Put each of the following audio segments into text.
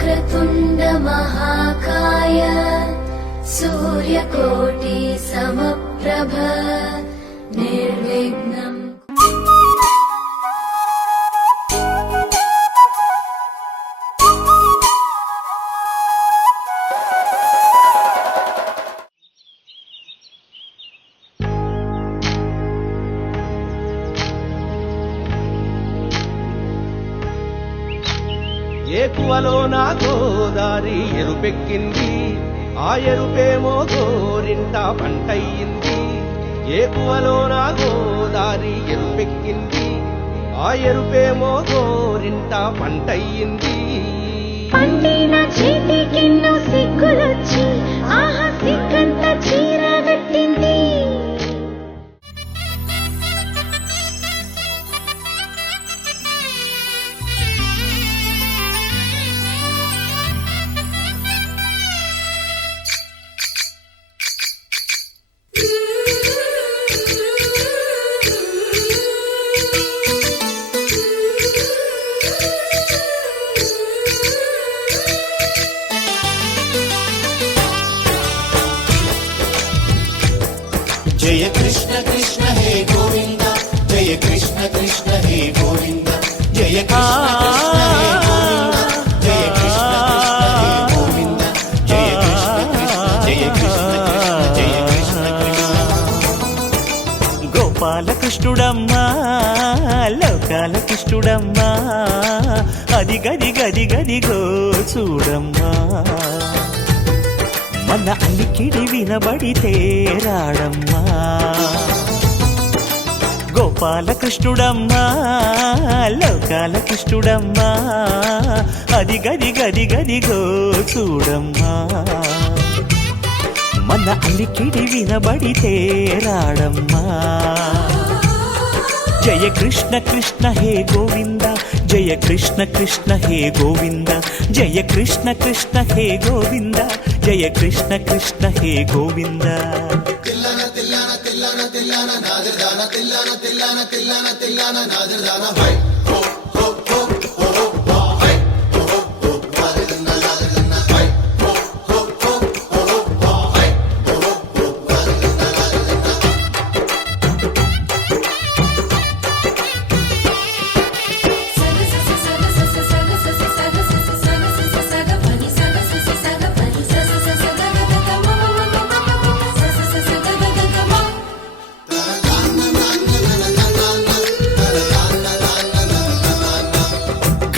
वक्रतुण्ड महाकाय सूर्यकोटि समप्रभ निर्विघ्नम्। ఏకువలో నా గోదారి ఎరుపెక్కింది, ఆ ఎరుపేమో గోరింట పంటయ్యింది. ఏకువలో నా గోదారి ఎరుపెక్కింది, ఆ ఎరుపేమో గోరింట పంటయ్యింది. పండిన చేతికెన్నో సిగ్గులొచ్చి ఆహా సిగ్గంత చీరగట్టింది. जय कृष्ण कृष्ण हे गोविंद, जय कृष्ण कृष्ण हे गोविंद, जय कृष्ण कृष्ण हे गोविंद, जय कृष्ण कृष्ण हे गोविंद, जय कृष्ण कृष्ण जय कृष्ण कृष्ण जय कृष्ण कृष्ण। गोपाल कृष्णुडम्मा लोकाल कृष्णुडम्मा अदि गदि गदि गदि गो చూడమ్మా మన అలికిడి వినబడితే రాడమ్మా. గోపాల కృష్ణుడమ్మా లోకాల కృష్ణుడమ్మా అది గది గది గదిగో చూడమ్మా మన అలికిడి వినబడితే రాడమ్మా. జయ కృష్ణ కృష్ణ హే గోవింద, జయ కృష్ణ కృష్ణ హే గోవింద, జయ కృష్ణ కృష్ణ హే గోవింద, జయ కృష్ణ కృష్ణ హే గోవింద. తిల్లన తిల్లన తిల్లన తిల్లన నాదదాన తిల్లన తిల్లన తిల్లన తిల్లన నాదదాన హై హో హో హో హో హో హై హో హో నాదదన నాదదన హై హో హో హో హో హో హై హో హో నాదదన నాదదన.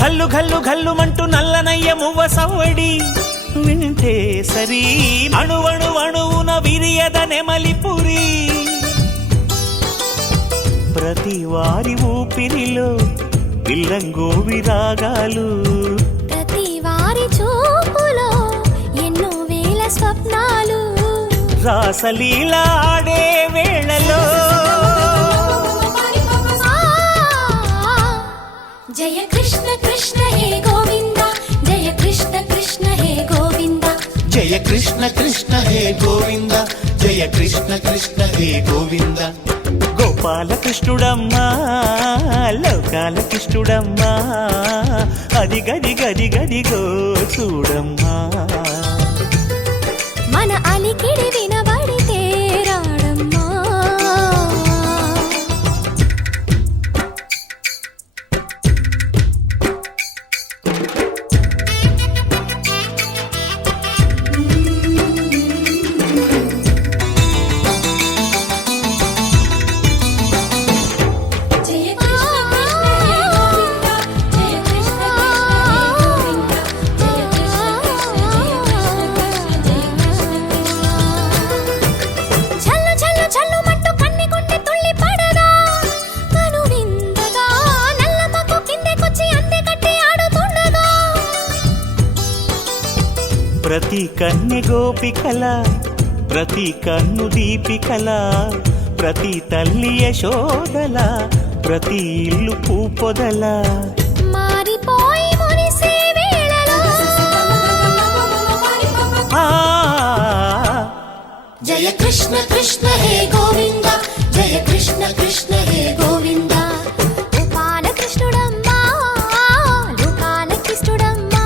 ఘల్లు ఘల్లు ఘల్లుమంటూ నల్లనయ్య మువ్వ సవ్వడి వింటే సరి అణువణు అణువున విరియద నెమలిపురి. ప్రతి వారి ఊపిరిలో పిల్లంగో విరాగాలు, ప్రతి వారి చూపులో ఎన్నో వేల స్వప్నాలు. రాసలీల ఆడే వేళలో జయ కృష్ణ కృష్ణ హే గోవింద, జయ కృష్ణ కృష్ణ హే గోవింద, జయ కృష్ణ కృష్ణ హే గోవింద, జయ కృష్ణ కృష్ణ హే గోవింద. గోపాల కృష్ణుడమ్మా లోకాల కృష్ణుడమ్మా అది గది గది గదిగో చూడమ్మా మన అలికిడి వినబడితే రాడమ్మా. ప్రతి కన్నె గోపికల, ప్రతి కన్ను దీపికల, ప్రతి తల్లి యశోదల, ప్రతి ఇల్లు పూపొదల మారిపోయి మురిసే వేళలో జయ కృష్ణ కృష్ణ హే గోవింద, జయ కృష్ణ కృష్ణ హే గోవింద. గోపాల కృష్ణుడమ్మా లోకాల కృష్ణుడమ్మా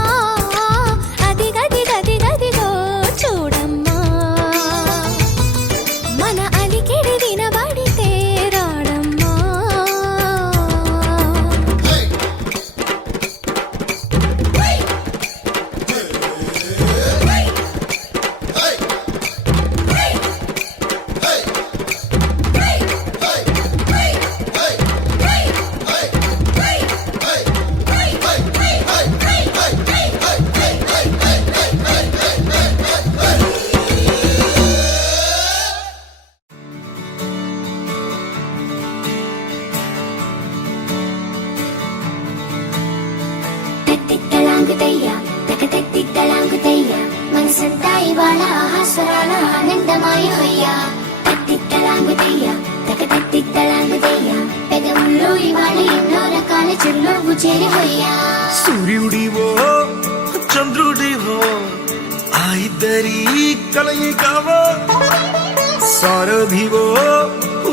చేరిపోయా. సూర్యుడివో చంద్రుడివో ఆ ఇద్దరి కలయికవో సారథివో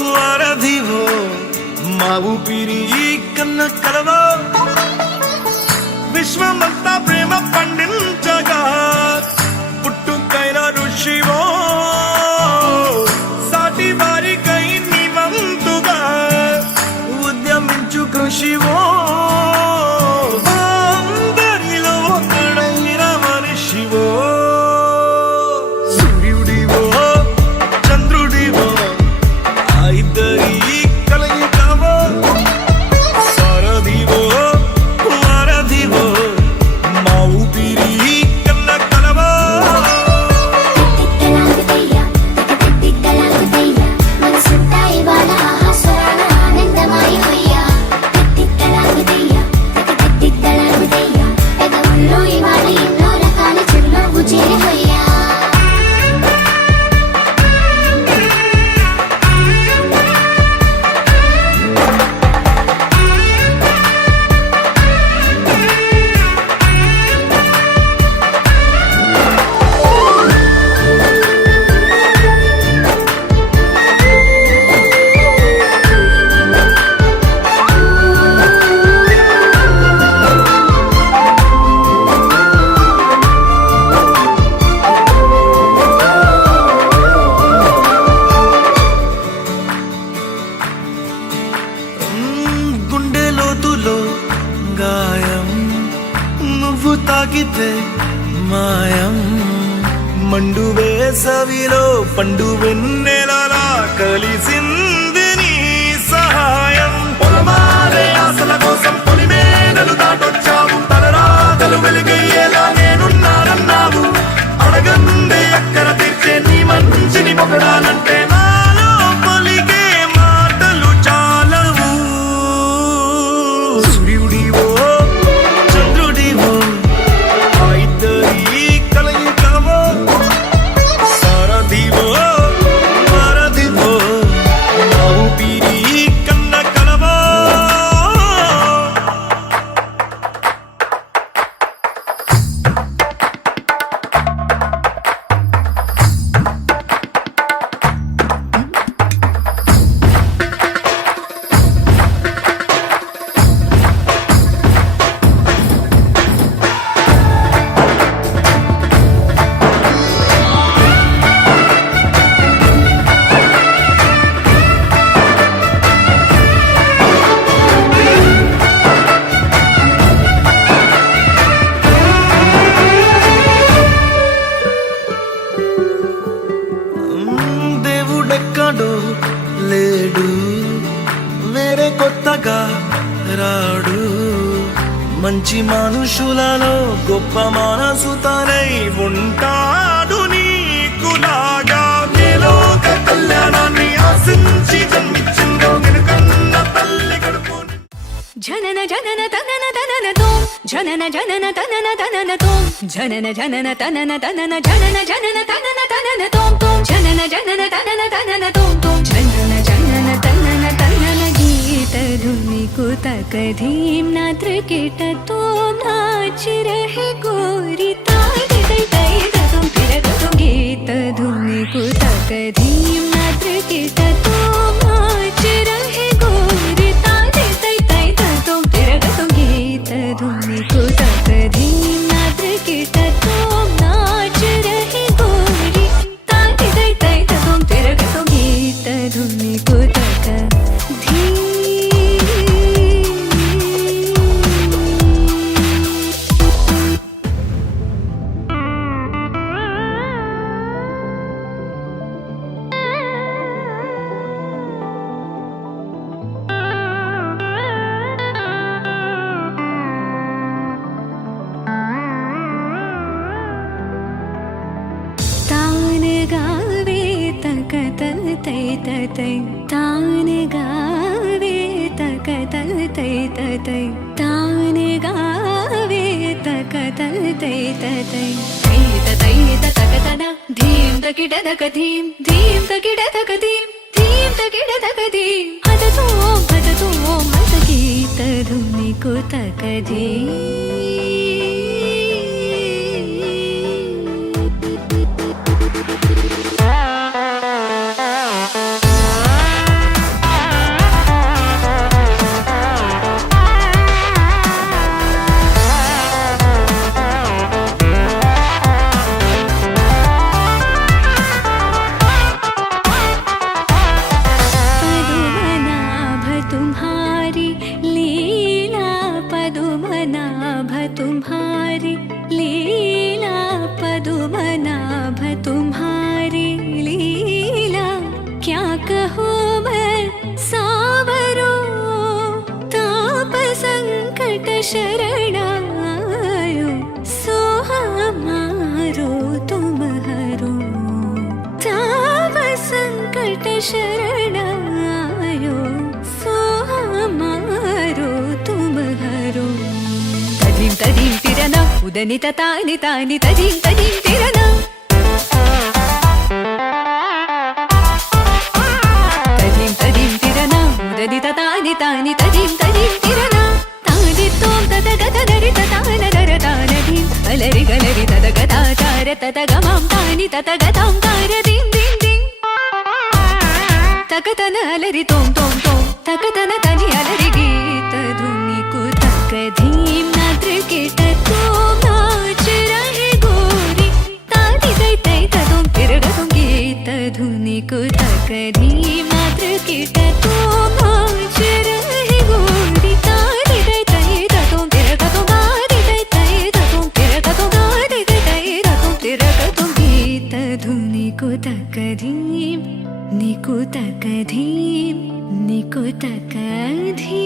వారధివో మా ఊపిరి కన్న కలవో విశ్వమంతా ప్రేమ పండించగా పుట్టుకైన ఋషివో సాటి వారికై నివంతుగా ఉద్యమించు కృషివో అందరిలో ఒకడైన మనిషివో సూర్యుడివో చంద్రుడివో ఆ ఇద్దరి కలయికవో సారథివో వారధివో మా ఊపిరి కన్న కలవో తిక్కలాగుతయ్యా, తిక్కలాగుతయ్యా, మనసంతా ఇవాళ ఆహాస్వరాన ఆనందమాయిపోయా. తిక్కలాగుతయ్యా, తిక్కలాగుతయ్యా, పెదవుల్లో ఇవాళ ఎన్నో రకాల చిరునవ్వు చేరిపోయా. గుండె లోతులో గాయం నువ్వు తాకితే మాయం మండు వేసవిలో పండు వెన్నెలలా కలిసింది నీ సహాయం పొలమారే ఆశల కోసం పొలిమేనలు దాటొచ్చావు తలరాతలు వెలుగయ్యేలా నేనున్నానన్నావు అడగందే అక్కర తీర్చే నీ మంచిని పొగడాలంటే నాలో పలికే మాటలు చాలవు సూర్యుడివో చంద్రుడివో ఆ ఇద్దరి కలయికవో సారథివో వారధివో మా ఊపిరి కన్న కలవో దేవుడెక్కడో లేడు వేరే కొత్తగా రాడు మంచి మనుషులలో గొప్ప మనసు తనై ఉంటాడు నీకులాగా ఏ లోక కళ్యాణాన్ని ఆశించి జన్మించిందో వెనుకన్న తల్లి కడుపుని జనన జనన తనన తనన తోం జనన జనన తనన తనన తోం జనన జనన తనన తనన జనన జనన తనన తనన తోం తోం జనన జనన తనన తనన తోం తోం జనన జనన తనన తనన గీత ధుని కుతక धीम नात्र कीट तोम नाच रहे गोरी ताई तई तई तुम फिर तुम गीत धुनि कुतक धीम नात्र कीट तोम नाच रहे गोरी ताई तई तई तुम फिर तुम गीत धुनि कुतक धीम नात्र कीट तोम नाच रहे गोरी ताई तई तई तुम फिर तुम गीत धुनि कुतक धीम तै तै तान गावे तक तल तै तै तान गावे तक तल तै तै तै तक तना धीम तकिड तक धीम धीम तकिड तक धीम धीम तकिड तक धीम हद तो मत गीत तधुनि कुतकधी तुम्हारी लीला पदुमनाभ तुम्हारी लीला क्या कहूँ मैं सावरो ताप संकट शरणायो सो हमारो तुम हरो ताप संकट शरणायो सो हमारो तुम हरो तदीं तिरना उदनित तानि तानि तदीं तिरना तदीं तिरना उदनित तानि तानि तदीं तिरना तानि तों तद गत दरित तान दर तानदीं अलरि गलरि तद गताचार तद गमां तानि तद गतां कार दीं दीं दीं तकतन अलरि तों तों तों तकतन तनि अलरि गीत धुनि कुतकधीं नाद्रिकेट तों नाच रहे गोरी तादि दै तै तदों तिरगतों गीत धुनि कुतकधीं नाद्रिकेट तों नाच रहे गोरी तादि दै तै तदों तिरगतों तादि दै तै तदों तिरगतों तादि दै तै तदों तिरगतों गीत धुनि कुतकधीं निकुतकधीं निकुतकधीं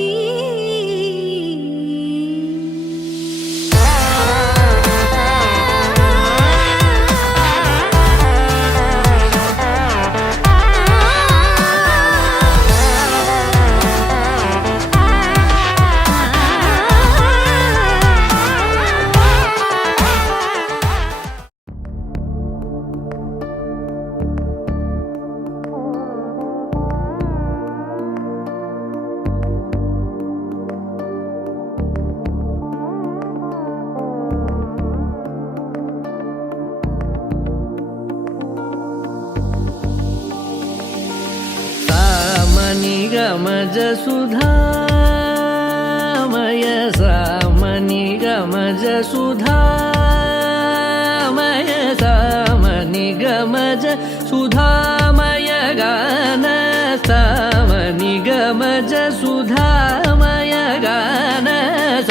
गमज सुधामय सामनि गमज सुधामय सामनि गमज सुधामय गान सामनि गमज सुधामय गान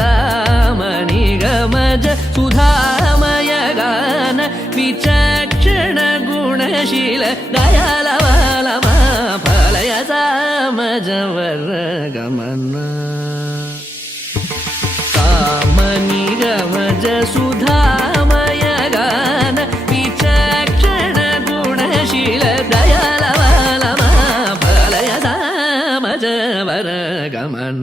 सामनि गमज सुधामय गान विचक्षण गुणशील दयालवालमा फलय सामजवर गमन सामनि गमज सुधामय गान विचक्षण गुणशील दयालवालमा फलय सामजवर गमन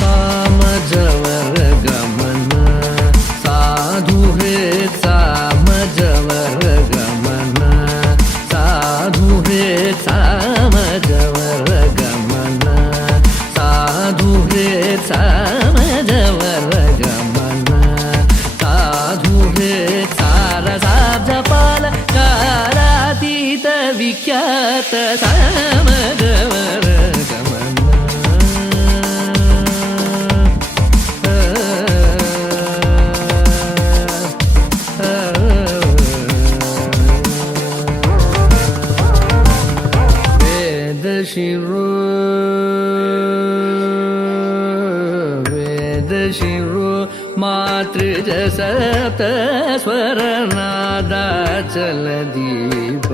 सामजवर गमन साधु हृत् सामजवर गमन साधु हृत् सामजवर गमन साधु हृत् सामजवर गमन साधु हृत् सारसाब्जपाल कालातीत विख्यात सामजवर गमन वेद शिरो मातृज सप्त स्वर नादाचल दीप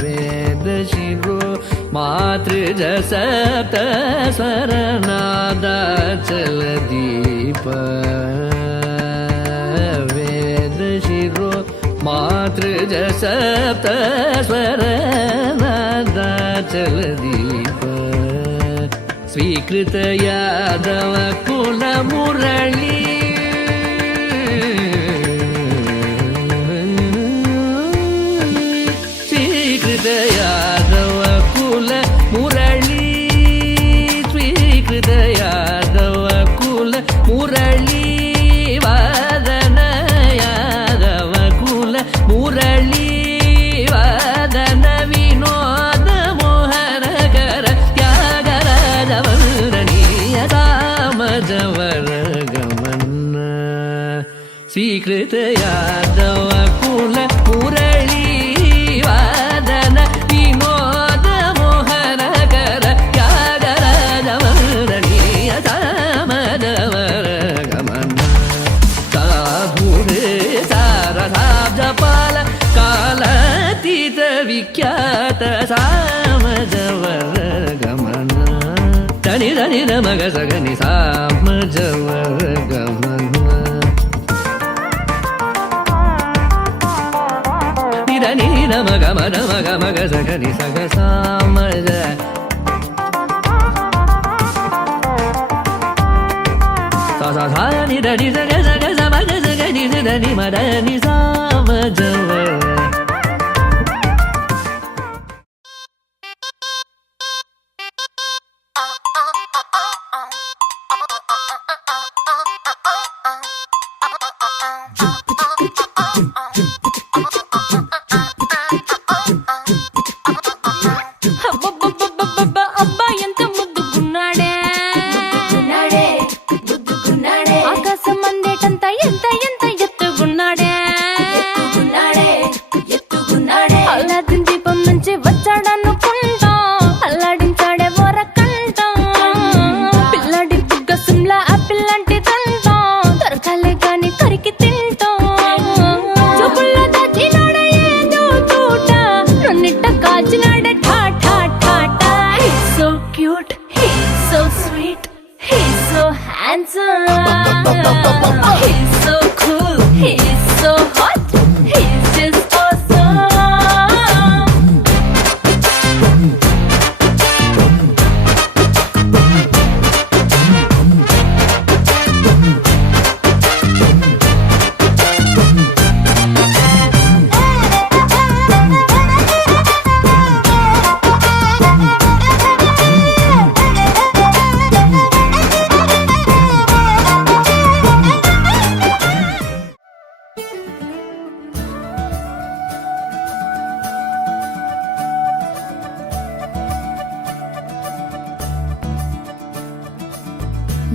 वेद शिरो मातृज सप्त स्वर नादाचल दीप वेद शिरो मातृज सप्त स्वर नादाचल दीप स्वीकृत यादव कुल मुरली स्वीकृत यादव कुल मुरली మురళీ వదన యాదవ కుల మురళీ వదన వినోద మోహనకర త్యాగరాజవరణీయ సామజవర గమన స్వీకృత యాదవ కుల మురళీ వదన వినోద మోహనకర త్యాగరాజవరణీయ సామజవర గమన సాభూరే సారసాబ్జపాల కాలాతీత విఖ్యాత సామజవర గమన ధని ధని మగ సగని సామజవర గమన నిధని మగ మగ మగ సగని సగ సామజ ని ధని సగ సగ సమగ సగ ని ధని మదని సామజవర అబ్బబ్బబ్బబ్బబ్బ, అబ్బా ఎంత ముద్దుగున్నాడే ఆకాశం అందేటంత ఎంత ఎంత ఎత్తుగున్నాడే అల్లాదిన్ దీపం నుంచి వచ్చాడనుకుంటా అల్లాడించాడే వరకంట పిల్లాడి బుగ్గ సిమ్లా ఆపిల్ లాంటి తంట దొరకాలే గాని కరికి తింటా చూపుల్లో దాచినాడే ఏదో తూట నన్నిట్ట కాచినాడే ఠా ఠా ఠా ఠా He's so cute, he's so sweet, he's so handsome, he's so cool, he's so hot, he's just awesome.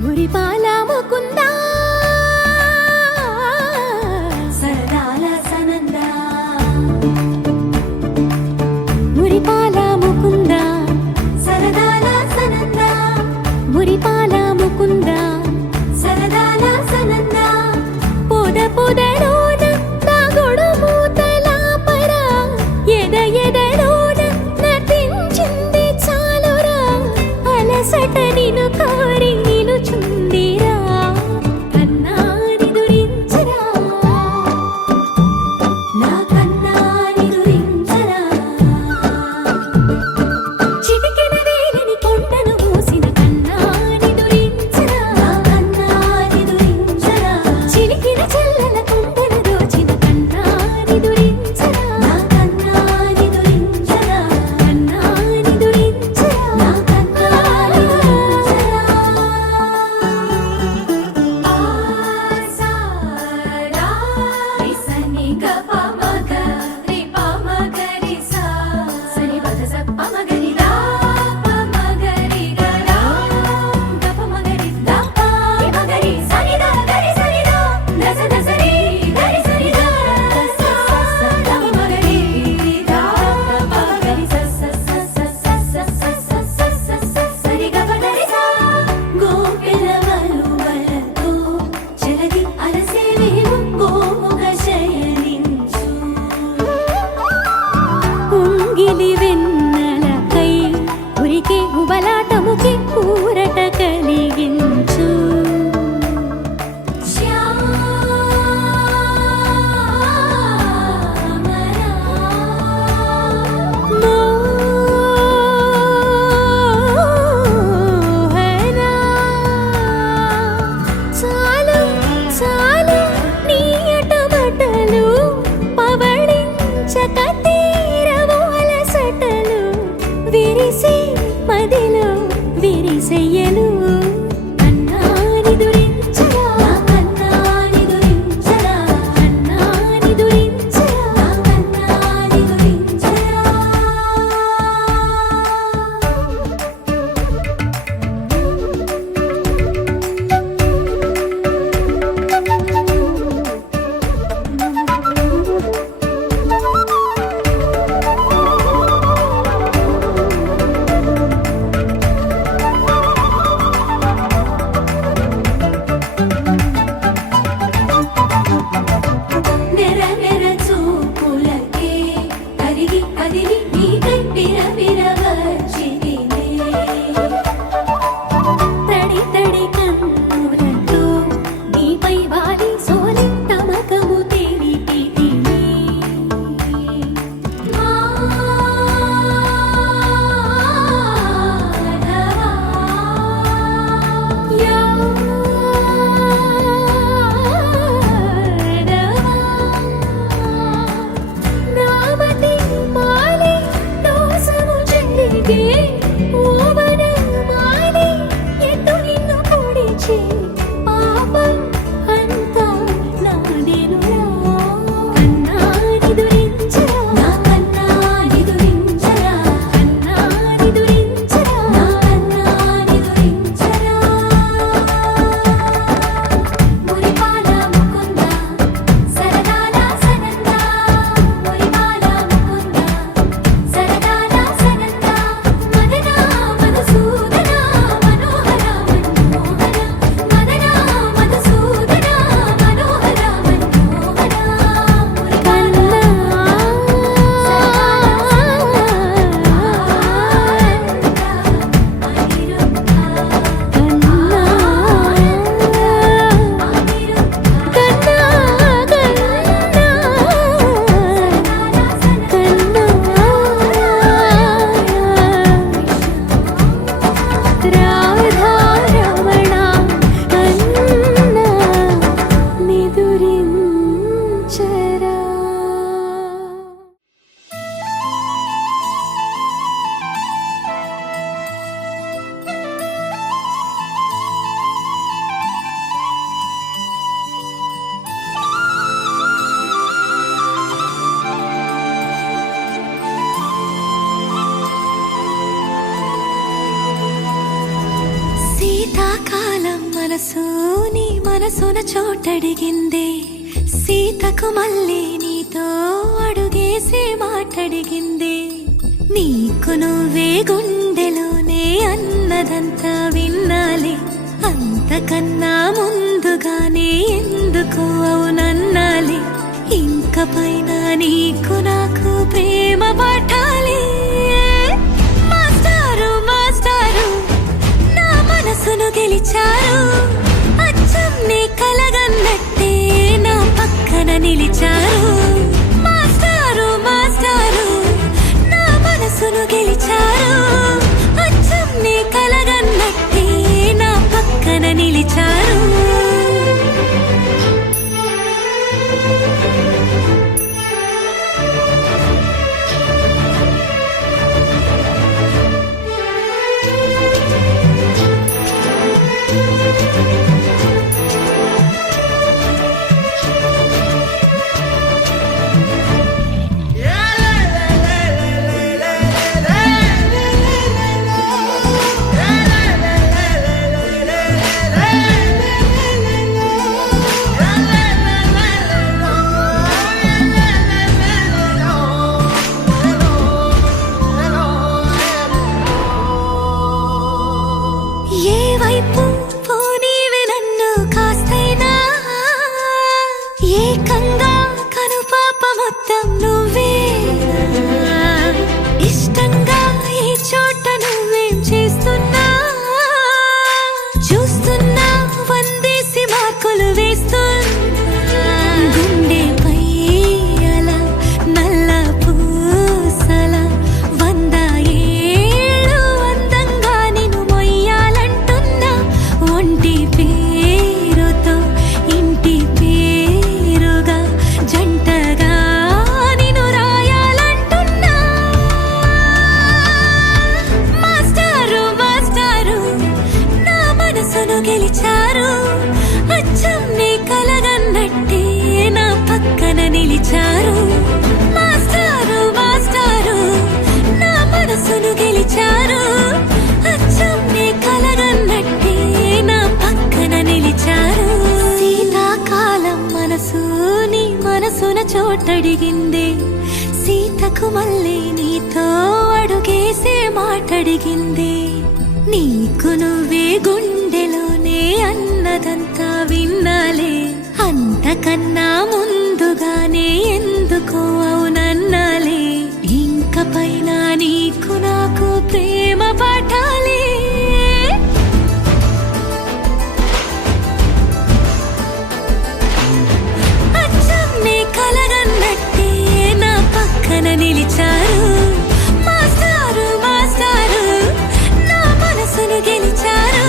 మురిపాల ముకుందా సరదాల సనందా మురిపాల ముకుందా సరదాల సనందా మురిపాల ముకుందా సరదాల సనందా పొద పొదలోన దాగుడు మూతలాపరా ఎద ఎదలోన నటించింది చాలురా అలసట నిన్ను కోరి నిలుచుందిరా నీ మనసున చోటడిగిందే సీతకు మళ్ళీ నీతో అడుగేసి మాటడిగిందే నీకు నువ్వే గుండెలోనే అన్నదంతా విన్నాలి అంతకన్నా ముందుగానే ఎందుకు అవునన్నాలి ఇంక పైన నీకు నాకు ప్రేమ పట్టాలి మాస్టారు మాస్టారు నా మనసును గెలిచారు అచ్చం నీ కలగన్నట్టే నా పక్కన నిలిచారు మాస్టారు మాస్టారు నా మనసును గెలిచారు అచ్చం నీ కలగన్నట్టే నా పక్కన నిలిచారు చోటడిగిందే సీతకు మళ్ళీ నీతో అడుగేసే మాటడిగిందే నీకు నువ్వే గుండెలోనే అన్నదంతా విన్నాలే అంతకన్నా ముందుగానే ఎందుకో అవునన్నాలే ఇంక పైన నీకు నాకు ప్రేమ పట్టాలి నిలిచారు మాస్టారు మాస్టారు నా మనసును గెలిచారు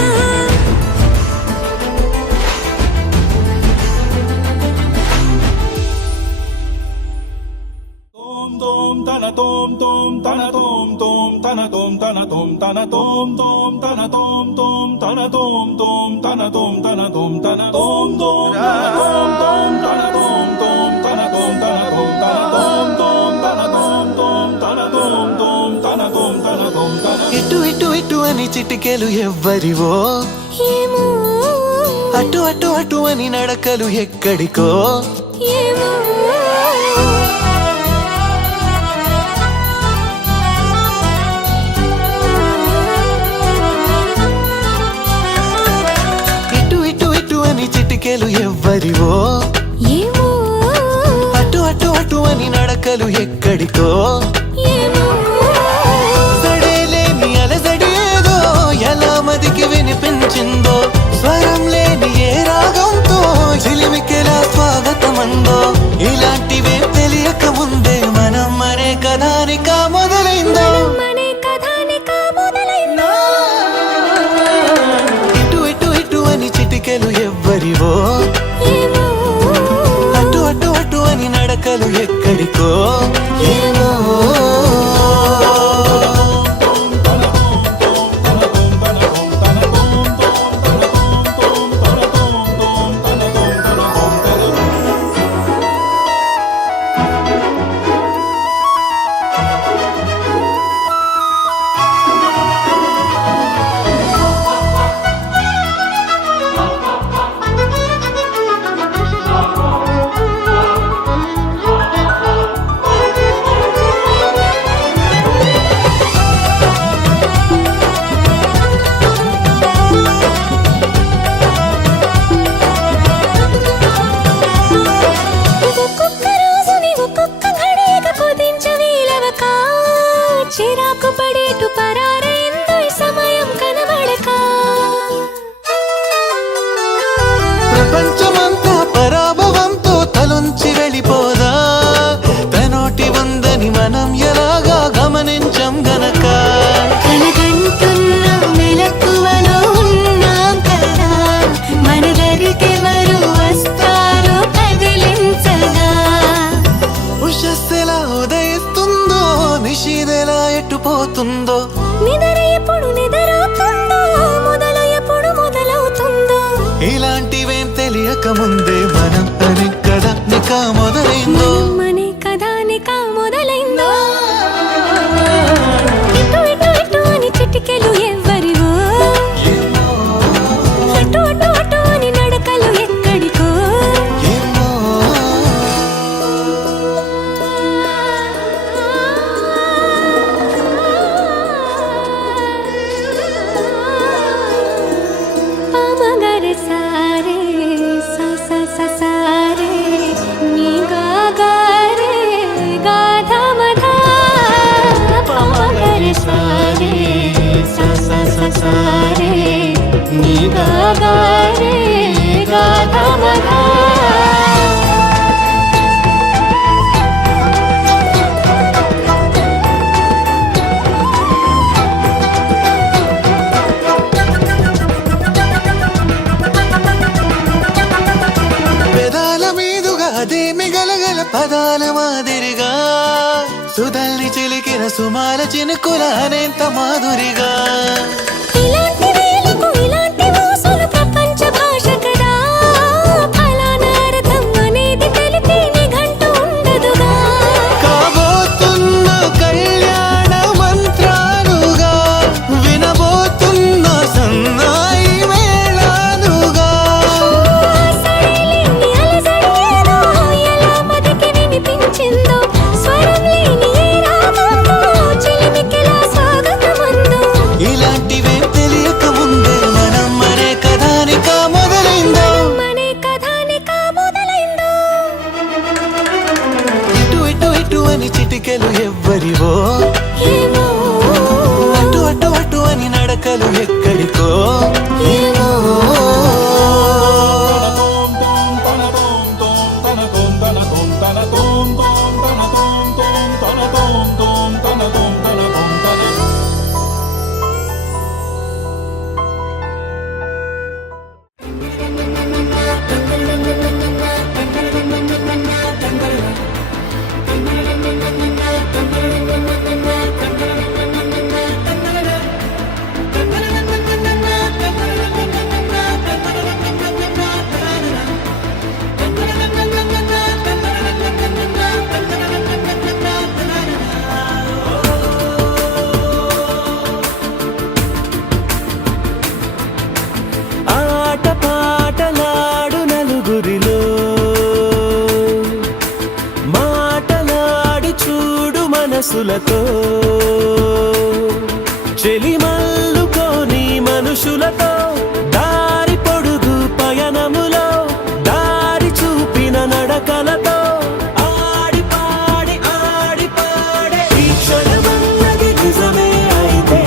తోం తోం తన తోం తోం తన తోం తోం తన తోం తన తోం తన తోం తోం తన తోం తోం తన తోం తోం తన తోం తన తోం తన తోం తోం తన తోం తోం తన తోం తోం తన తోం తన తోం తన తోం తోం తన తోం తోం తన తోం తోం తన తోం తన తోం తన ఇటు ఇటు ఇటు అని చిటికెలు ఎవ్వరివో ఏమో అటు అటు అటు అని నడకలు ఎక్కడికో ఏమో ఇటు ఇటు ఇటు అని చిటికెలు ఎవ్వరివో ఏమో అటు అటు అటు అని నడకలు ఎక్కడికో ఏమో సడేలేని అలజడేదో ఎలా మదికి వినిపించిందో స్వరం లేని ఏ రాగంతో చిలిమికెలా స్వాగతమందో ఇలాంటివే తెలియక ముందే మనం మనే కథానిక మొదలైందో మనే కథానిక మొదలైందో ఇటు ఇటు ఇటు అని చిటికెలు ఎవ్వరివో ఏమో అటు అటు అటు అని నడకలు ఎక్కడికో ఏమో ప్రపంచమంతా పరాభవంతో తలొంచి వెళ్ళిపోదా తనోటి ఉందని మనం ఎలాగా గమనించం గనక కలగంటున్న మెలకువలో ఉన్నాం కదా మన దరికెవరు వస్తారో కదిలించగా ఉషస్సెలా ఉదయిస్తుందో నిషిదెలా ఎట్టుపోతుందో నిద్ర ఎప్పుడు నిద్రవుతుందో మొదలు ఎప్పుడు మొదలవుతుందో ఇలాంటివేం తెలియక ముందే మనం అని కదా నికా మొదలైందో మనే కథానికా మొదలైందో ఇటు ఇటు ఇటు అని చిటికెలు ఎవ్వరివో అటు అటు అటు అని నడకలు ఎక్కడికో ఏమో పామగరి సారే సా సా సా సారే నీ గా గా రే గా ధ మ ధ పామగరి సారే సా సా సా సారే నీ గా గా రే గా ధ మ ధ పెదాల మీదుగా అదేమి గలగల పదాల మాదిరిగా సుధల్ని చిలికిన సుమాల చినుకుల అనేంత మాధురిగా ఇలాంటి వేలకు ఇలాంటి మోసులు ప్రపంచ భాష కదా ఫలానా అర్థం అనేది తెలిపే నిఘంటు ఉండదుగా కాబోతున్న కళ్యాణ మంత్రాలుగా వినబోతున్న సన్నాయి మేళాలుగా సరేలేని అలజడి ఏదో ఎలా మదికి వినిపించిందో స్వరం లేని ఏ రాగంతో చిలిమికిలా స్వాగతమందో ఇలాంటివేం తెలియక ముందే మనం మనే కథానికా మొదలైందో మనే కథానికా మొదలైందో ఇటు ఇటు ఇటు అని చిటికెలు ఎవ్వరివో ఏమో అటు అటు అటు అని నడకలు ఎక్కడికో ఏమో ఆట పాటలాడు నలుగురిలో మాటలాడి చూడు మనసులతో చెలిమల్లుకోని మనుషులతో దారి పొడుగు పయనములో దారి చూపిన నడకలతో ఆడి పాడి ఈ క్షణమన్నది నిజమే అయితే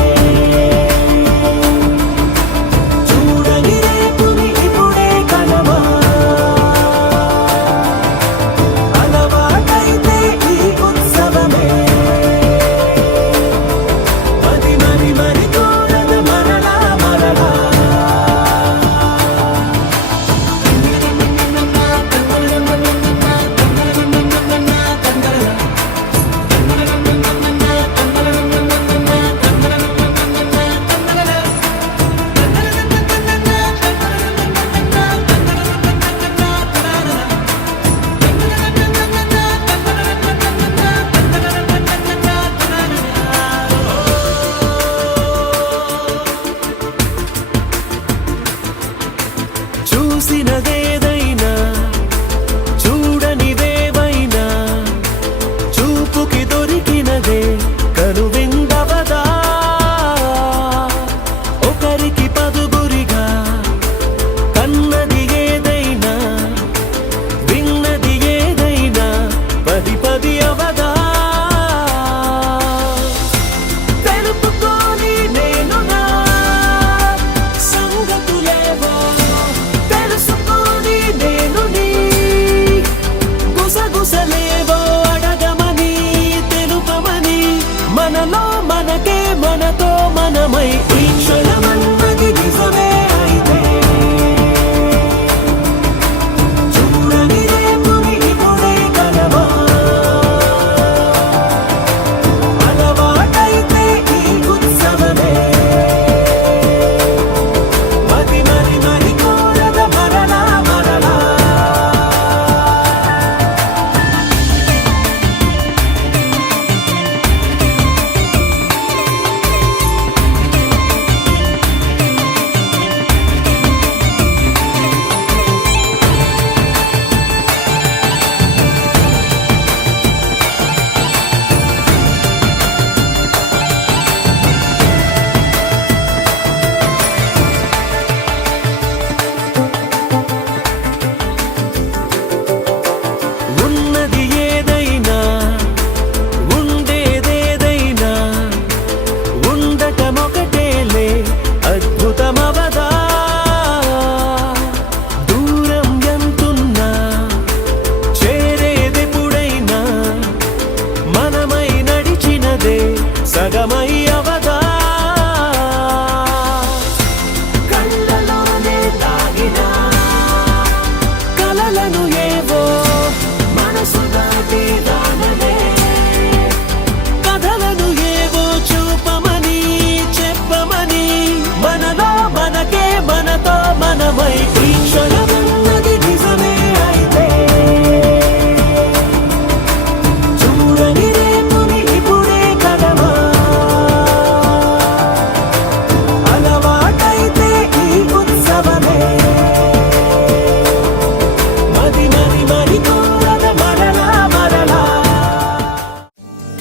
చూడని రేపుని ఇప్పుడే కలవా అలవాటైతే ఈ ఉత్సవమే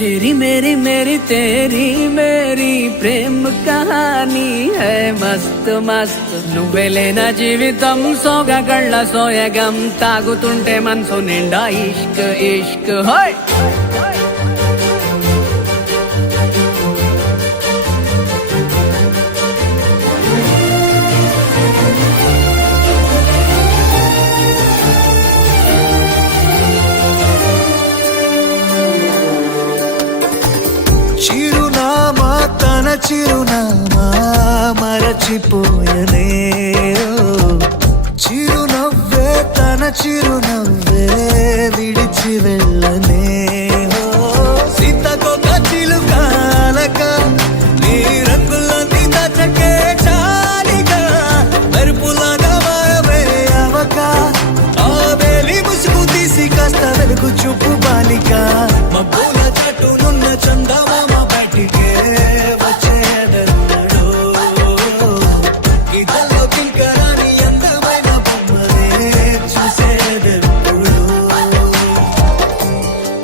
तेरी मेरी मेरी तेरी मेरी प्रेम कहानी है मस्त मस्त నువ్వెలేనా జీవితం సోగగళ్ళ సోయగం తాగుతుంటే మనసు నిండా ఇష్క్ ఇష్క్ హోయ్ చిరునామా తన చిరునామా మరచిపోయనే చిరునవ్వే తన చిరునవ్వే విడిచి వెళ్ళనే సీతకొక చిలుకాలక నీ రంగులన్నీ దచకే చాలిగా మెరుపులాగా మాయమే అవక ఆ వేలి ముసుగు తీసి కాస్త వెలుగు చూపు బాలిక మబ్బుల చటునున్న చందమామ బయటికే వచ్చేదన్నాడు గీతల్లో కింకరాని అందమైన బొమ్మలే చూసేదెప్పుడు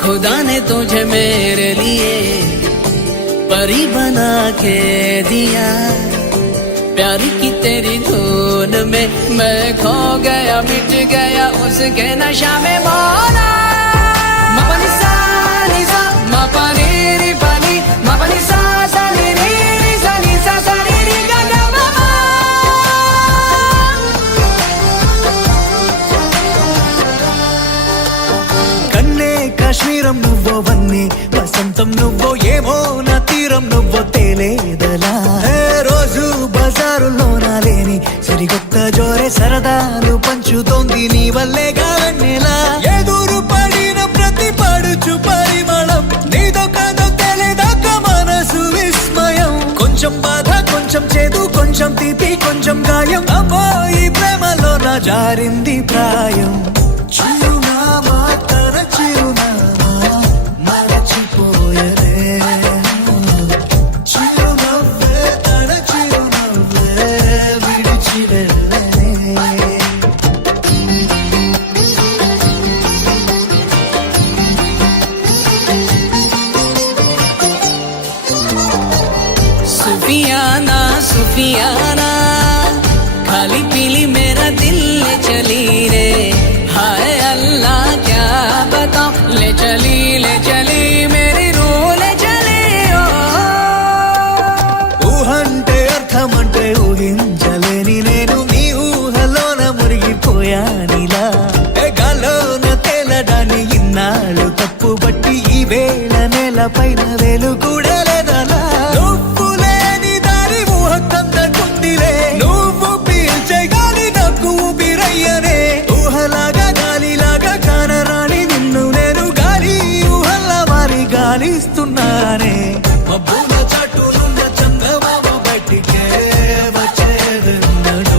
खुदा ने तुझे मेरे लिए परी बना के दिया प्यार की तेरी धुन में मैं खो गया मिट गया उसके नशा में मौला मपनी सा नि सा मपनी रि पनी मपनी सा सा नि रि रि सा नि सा सा रि रि गा गा मा मा కన్నే కాశ్మీరం నువ్వో వన్నే వసంతం నువ్వో ఏమో నా తీరం నువ్వో తేలేదలా రోజు బజారులోన లేని సరికొత్త జోరే సరదాలు పంచుతోంది నీ వల్లేగా వెన్నెలా ఎదురు పడిన ప్రతి పడుచు పరిమళం నీదో కాదో తెలియదాకా మనసు విస్మయం కొంచెం బాధ కొంచెం చేదు కొంచెం తీపి కొంచెం గాయం అమ్మో ఈ ప్రేమలో నా జారింది ప్రాయం చిరునామా తన చిరునామా మరచిపోయనే చిరునవ్వే తన చిరునవ్వే విడిచి వెళ్ళనే सुफियाना सुफियाना खाली पीली मेरा दिल ले चली रे हाय अल्लाह क्या बताऊं ले चली मेरी रूह ले चली ओ ఊహంటే అర్థమంటే ఊహించలేని నేను నీ ఊహలోన మురిగిపోయానిలా గాల్లోన తేలడాన్ని ఇన్నాళ్ళు తప్పుబట్టి ఈ వేళ నేల పైన వేలు కూడా లేదలా నువ్వు లేని దారి ఊహ కందకుందిలే నువ్వు పీల్చే గాలి నాకు ఊపిరయ్యనే ఊహలాగా గాలిలాగా కానరాని నిన్ను నేను గాలి ఊహల్లా మారి గాలిస్తున్నానే మబ్బుల చాటునున్న చందమామ బయటికే వచ్చేదన్నాడు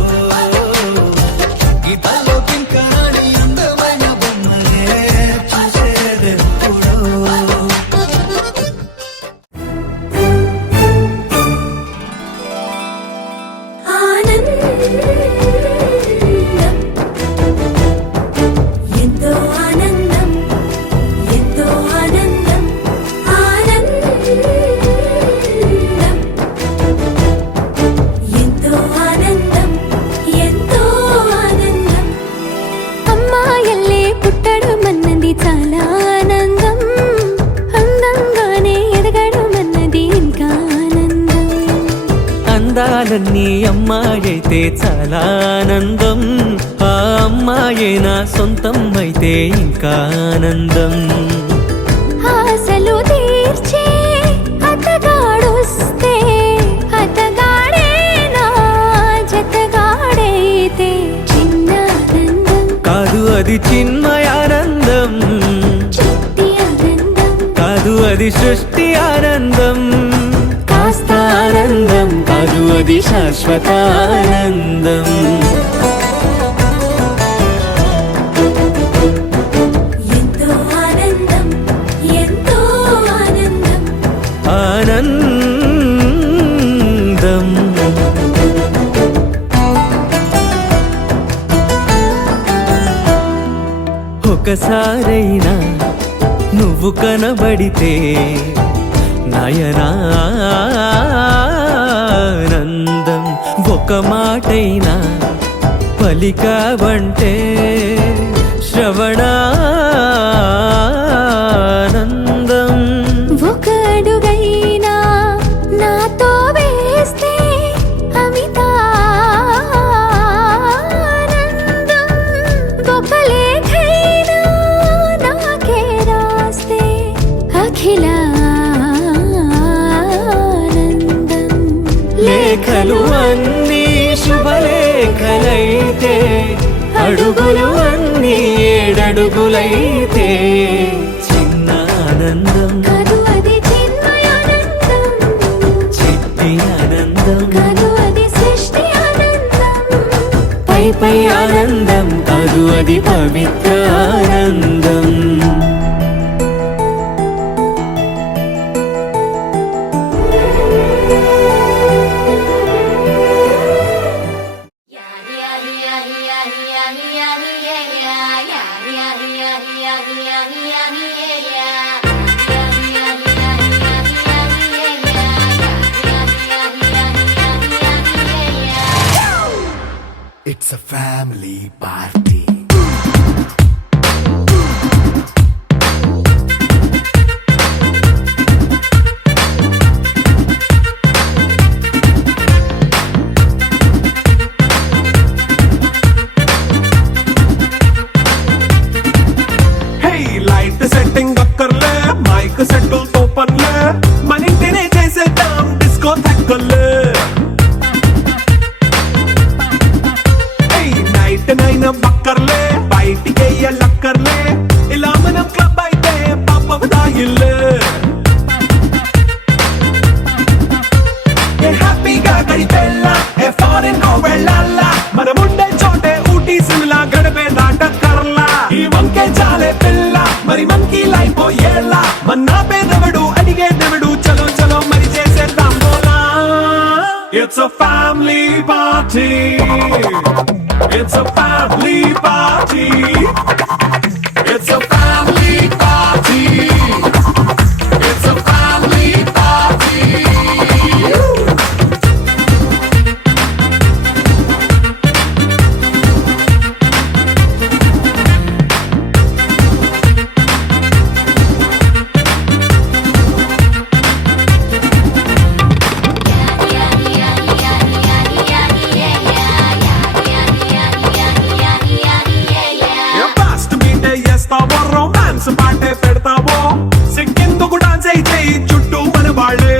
గీతల్లో కింకరాని అందమైన బొమ్మలే చూసేదెప్పుడు ఆనందం ఎంతో ఆనందం ఆనందం ఎంతో ఆనందం ఎంతో ఆనందం అమ్మాయల్లే పుట్టడం అన్నది చాలా ఆనందం అందంగానే ఎదగడం అన్నది ఇంకా ఆనందం అందాలన్నీ అమ్మాయైతే చాలా ఆనందం ఆ అమ్మాయే నా సొంతం అయితే ఇంకా ఆనందం ఆశలు తీర్చే అతగాడొస్తే అతగాడే నా జతగాడైతే చిన్న ఆనందం కాదు అది చిన్మయానందం చిట్టి ఆనందం కాదు అది సృష్టి ఆనందం కాస్త ఆనందం కాదు అది శాశ్వత ఆనందం ఎంతో ఆనందం ఎంతో ఆనందం ఆనందం ఒకసారైనా నువ్వు కనబడితే నయనానందం ఒక మాటైనా పలికావంటే శ్రవణానందం ఒక అడుగైనా నాతో వేస్తే అమితానందం ఒక లేఖైనా నాకే రాస్తే అఖిలానందం లేఖలు అన్నీ శుభలేఖలైతే అడుగులు అన్నీ ఏడడుగులైతే చిన్న ఆనందం కాదు అది చిన్మయానందం చిట్టి ఆనందం కాదు అది సృష్టి ఆనందం పై పై ఆనందం కాదు అది పవిత్ర ఆనందం It's a family party. Hey, light setting అక్కర్లే మైక్ సెట్టుల్ తో పర్లే మన ఇంటినే చేసేద్దాం డిస్కో థక్కర్లే నైట్ నైన్ బక్కర్లే బయటికి లక్కర్లే ఇలా మనం క్లబ్ అయితే పాపదాయిల్లే హ్యాపీగా గడిపెల్లా ఏ ఫారెన్ నో వెళ్ళాలా మనం ఉండే చోటే ఊటీ సిమ్లా గడిపే దాటక్కర్లా ఈ వంకే చాలే పిల్ల మరి మంకీ లైఫ్ ఏళ్ళ మన్నా పేదవడు అడిగేదెవడు చలో చలో మరి చేసేద్దాం బోలా It's a family party. It's a family party. It's a family party. It's a family party. Fast meet చేస్తావో రొమాన్స్ పాటే పెడతావో సిక్కిందుకు డాన్స్ అయితే చుట్టూ మన వాళ్ళే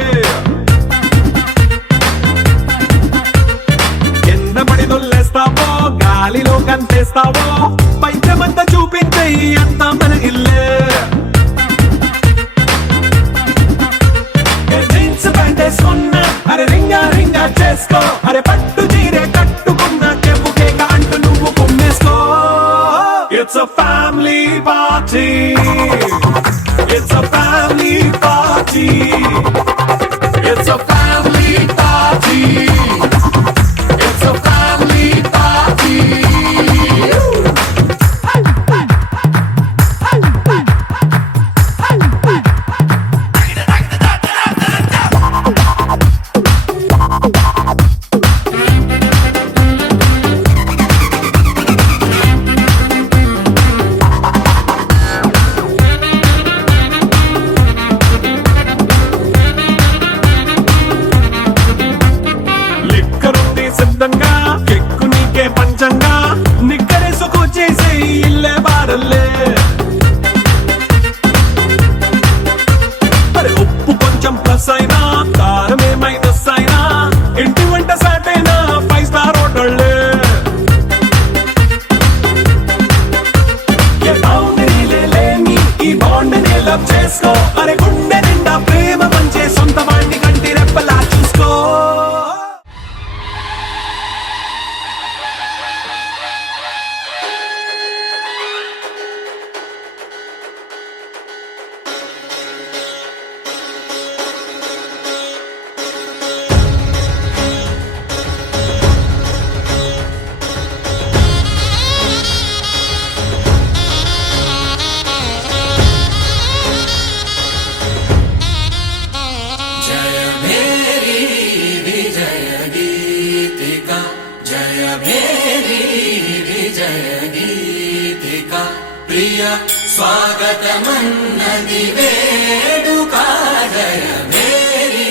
కింద పడి దొల్లేస్తావో గాలిలో కంటేస్తావో పైచమంతా చూపించే అంతా మన ఇల్లే జీన్స్ ప్యాంట్ వేసుకున్నా అరే రింగా రింగా చేసుకో అరే పట్టు చీరే కట్టుకున్నా చెప్పుకే అంటూ నువ్వు కుమ్మేసుకో It's a family party. It's a family party. It's a family party. It's a family party. గీతిక ప్రియ స్వాగతమన్నది వేడుక జయ మేరీ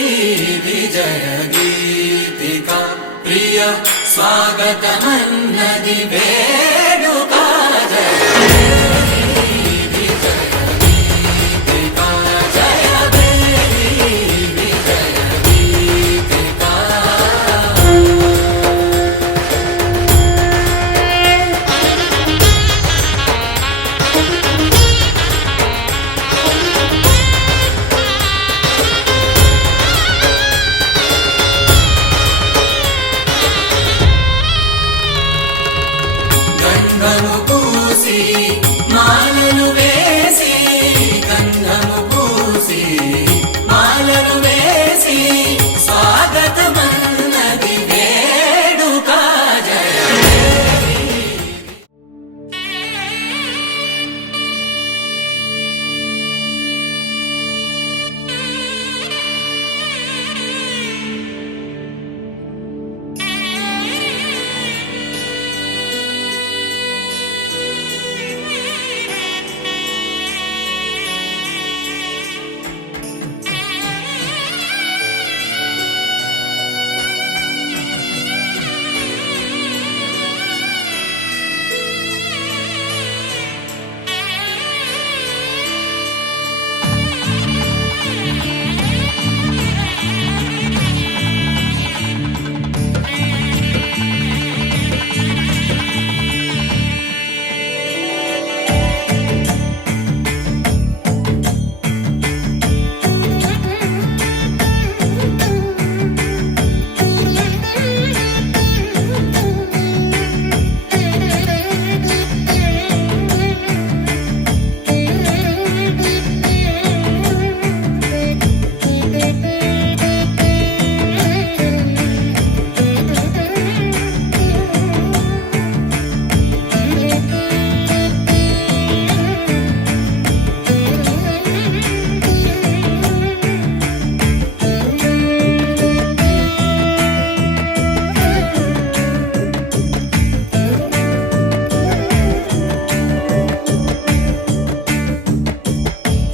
విజయ గీతిక ప్రియ స్వాగతమన్నది వేడుక జయ గంధము పూసి మాలలు వేసి గంధము పూసి మాలలు వేసి స్వాగతమన్నది వేడుక జయ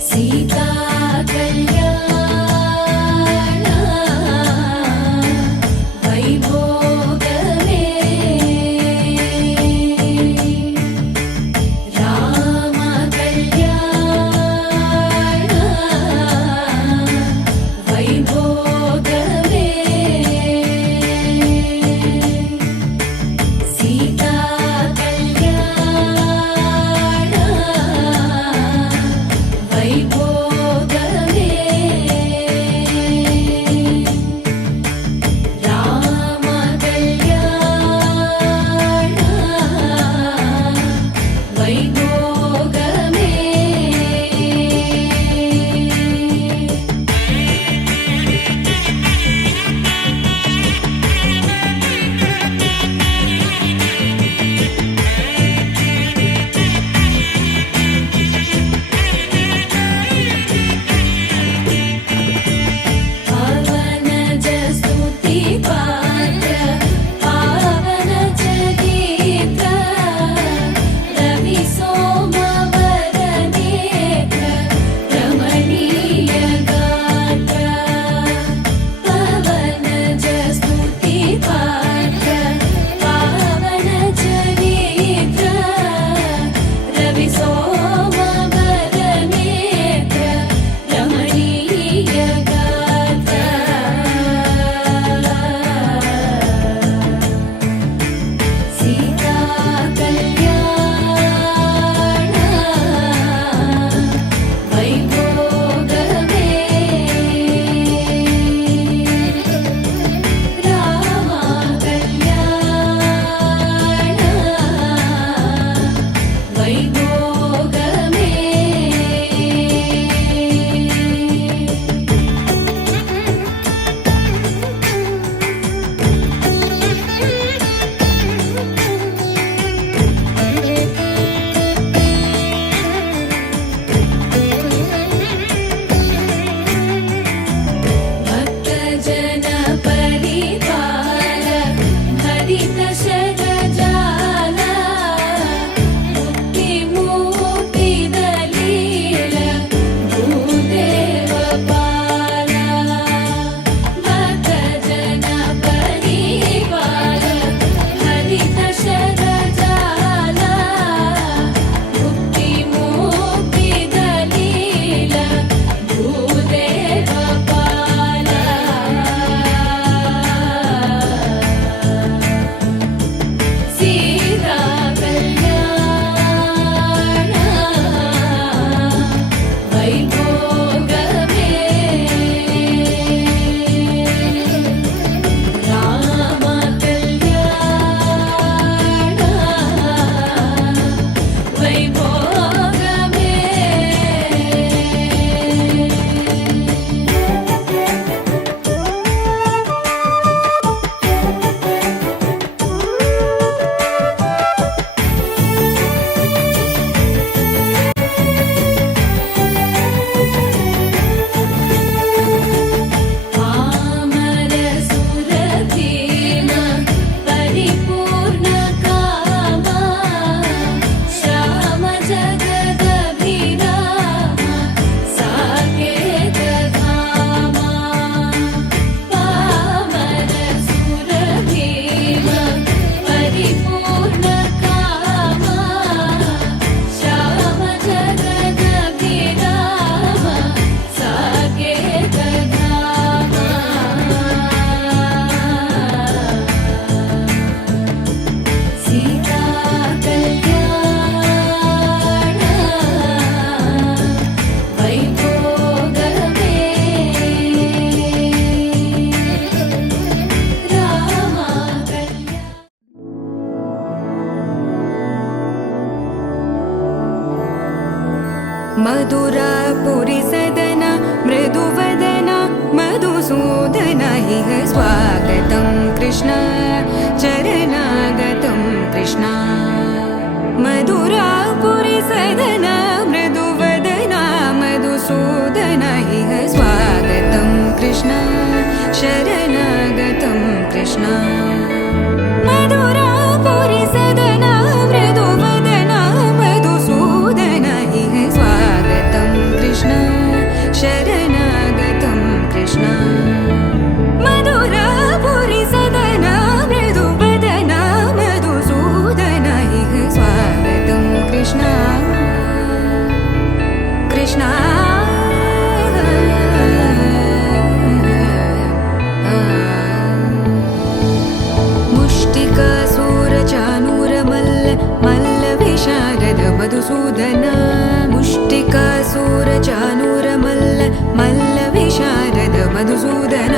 సీతా కళ్యాణ వైభోగమే రామ కళ్యాణ వైభోగమే సీతా కళ్యాణ వైభోగమే రామ కళ్యాణ వైభోగమే పవన జస్తుతి పాత్ర పావన జగీత రవి సోమవర నేత్ర రమణీయ గాత్ర పవన జస్తుతి పాత్ర పావన జగీత రవి సోమవర నేత్ర రమణీయ గాత్ర సీతా కళ్యాణ వైభోగమే రామ కళ్యాణ వైభోగమే భక్తజన పరిపాల హరిత శరజాల ముక్తి मधुरापुरि सदना मृदुवदना मधुसूदन इह स्वागतं कृष्ण चरणागतं कृष्ण मधुरापुरि सदना मृदुवदना मधुसूदन इह स्वागतं कृष्ण शरणागतं कृष्ण मधुरापुरि सदना मृदुवदना मधुसूदन इह स्वागतं कृष्ण शरणागतं कृष्ण मधुरापुरि सदना मृदुवदना मधुसूदन इह स्वागतं कृष्ण कृष्ण मुष्टिकासूरचानूरमल्ल मल्लविशारद मधुसूदन मुष्टिकासूरचानूरमल्ल मल्लविशारद मधुसूदन